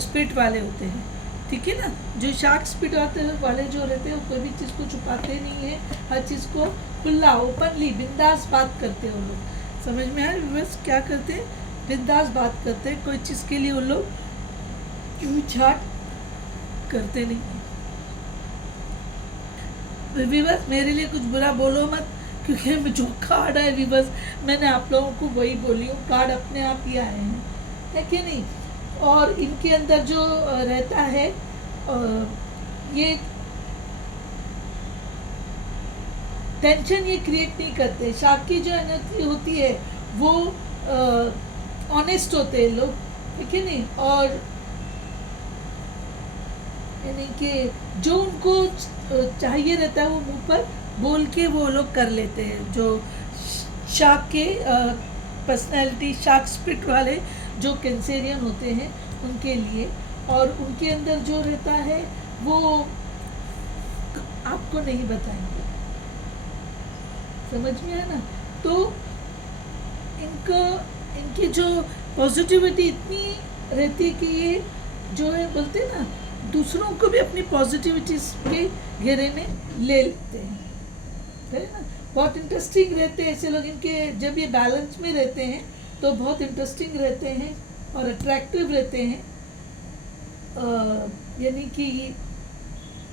स्पिरिट वाले होते हैं, ठीक है ना? जो शार्क स्पिरिट वाले जो रहते हैं वो कोई भी चीज़ को छुपाते नहीं है, हर चीज़ को खुला ओपनली बिंदास बात करते हैं वो लोग। समझ में आया बस क्या करते हैं? बिंदास बात करते हैं, कोई चीज़ के लिए वो लोग क्यों छाट करते नहीं है। विवस मेरे लिए कुछ बुरा बोलो मत, क्योंकि जो कार्ड है विवस मैंने आप लोगों को वही बोली हूँ, कार्ड अपने आप ही आए हैं, है कि नहीं? और इनके अंदर जो रहता है ये टेंशन ये क्रिएट नहीं करते। शार्क की जो एनर्जी होती है वो ऑनेस्ट होते हैं लोग, ठीक है नहीं? और यानी कि जो उनको चाहिए रहता है वो मुंह पर बोल के वो लोग कर लेते हैं। जो शार्क के पर्सनैलिटी, शार्क स्पिरिट वाले जो कैंसेरियन होते हैं उनके लिए, और उनके अंदर जो रहता है वो आपको नहीं बताएंगे, समझ में है ना? तो इनकी जो पॉजिटिविटी इतनी रहती है कि ये जो है बोलते हैं ना, दूसरों को भी अपनी पॉजिटिविटी के घेरे में ले लेते हैं, है ना? बहुत इंटरेस्टिंग रहते हैं ऐसे लोग। इनके जब ये बैलेंस में रहते हैं तो बहुत इंटरेस्टिंग रहते हैं और अट्रैक्टिव रहते हैं, यानी कि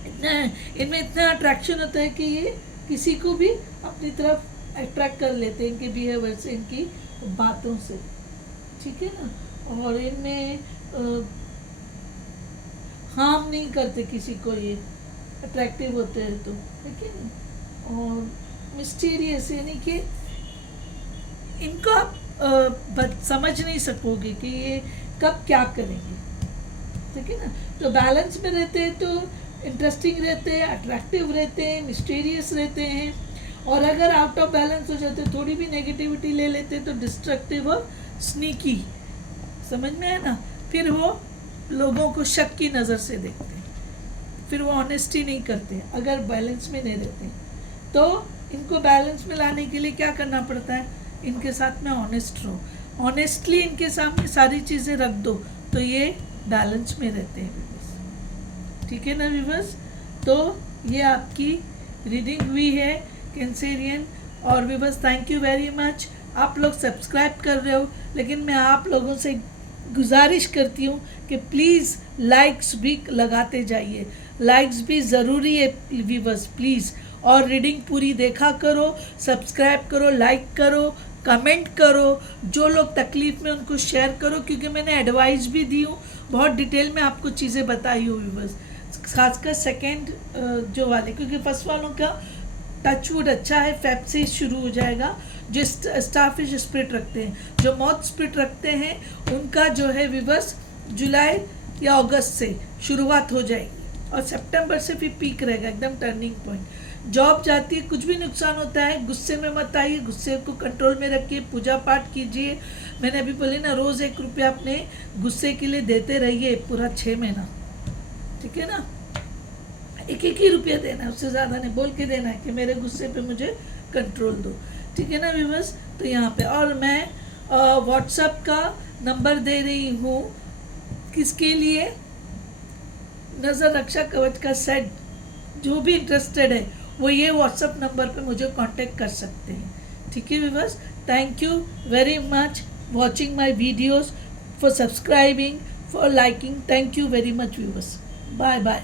इनमें इतना अट्रैक्शन होता है कि ये किसी को भी अपनी तरफ अट्रैक्ट कर लेते हैं, इनके बिहेवियर से, इनकी बातों से, ठीक है ना? और इनमें हार्म नहीं करते किसी को, ये अट्रैक्टिव होते हैं तो, ठीक है ना? और मिस्टीरियस, यानी कि इनको आप समझ नहीं सकोगे कि ये कब क्या करेंगे, ठीक है ना। तो बैलेंस में रहते हैं तो इंटरेस्टिंग रहते हैं, अट्रैक्टिव रहते हैं, मिस्टीरियस रहते हैं। और अगर आउट ऑफ बैलेंस हो जाते, थोड़ी भी नेगेटिविटी ले लेते तो डिस्ट्रक्टिव और स्नीकी, समझ में है ना। फिर वो लोगों को शक की नज़र से देखते हैं, फिर वो ऑनेस्टी नहीं करते अगर बैलेंस में नहीं रहते। तो इनको बैलेंस में लाने के लिए क्या करना पड़ता है, इनके साथ में ऑनेस्ट रहो, ऑनेस्टली इनके सामने सारी चीज़ें रख दो, तो ये बैलेंस में रहते हैं व्यूअर्स। ठीक है ना व्यूअर्स। तो ये आपकी रीडिंग हुई है कैंसेरियन। और viewers thank you very much. आप लोग सब्सक्राइब कर रहे हो, लेकिन मैं आप लोगों से गुजारिश करती हूँ कि प्लीज़ लाइक्स भी लगाते जाइए, लाइक्स भी ज़रूरी है व्यूअर्स प्लीज़। और रीडिंग पूरी देखा करो, सब्सक्राइब करो, लाइक करो, कमेंट करो, जो लोग तकलीफ़ में उनको शेयर करो, क्योंकि मैंने एडवाइस भी दी हूँ, बहुत डिटेल में आपको चीज़ें बताई हो व्यूअर्स, खासकर सेकेंड जो वाले, क्योंकि फर्स्ट वालों का टचवुड अच्छा है, फेब से शुरू हो जाएगा। जो स्टारफिश स्पिरिट रखते हैं, जो मॉथ स्पिरिट रखते हैं, उनका जो है व्यूअर्स जुलाई या अगस्त से शुरुआत हो जाएगी और सितंबर से फिर पीक रहेगा, एकदम टर्निंग पॉइंट। जॉब जाती है, कुछ भी नुकसान होता है, गुस्से में मत आइए, गुस्से को कंट्रोल में रखिए, पूजा पाठ कीजिए। मैंने अभी बोली ना, रोज़ 1 रुपया अपने गुस्से के लिए देते रहिए पूरा 6 महीना, ठीक है ना। 1 ही रुपया देना है, उससे ज़्यादा नहीं, बोल के देना है कि मेरे गुस्से पे मुझे कंट्रोल दो, ठीक है ना व्यूअर्स। तो यहाँ पे और मैं व्हाट्सएप का नंबर दे रही हूँ, किसके लिए, नज़र रक्षा कवच का सेट, जो भी इंटरेस्टेड है वो ये व्हाट्सएप नंबर पे मुझे कांटेक्ट कर सकते हैं, ठीक है viewers. Thank you very much watching my videos, for subscribing, for liking, thank you very much viewers, bye bye.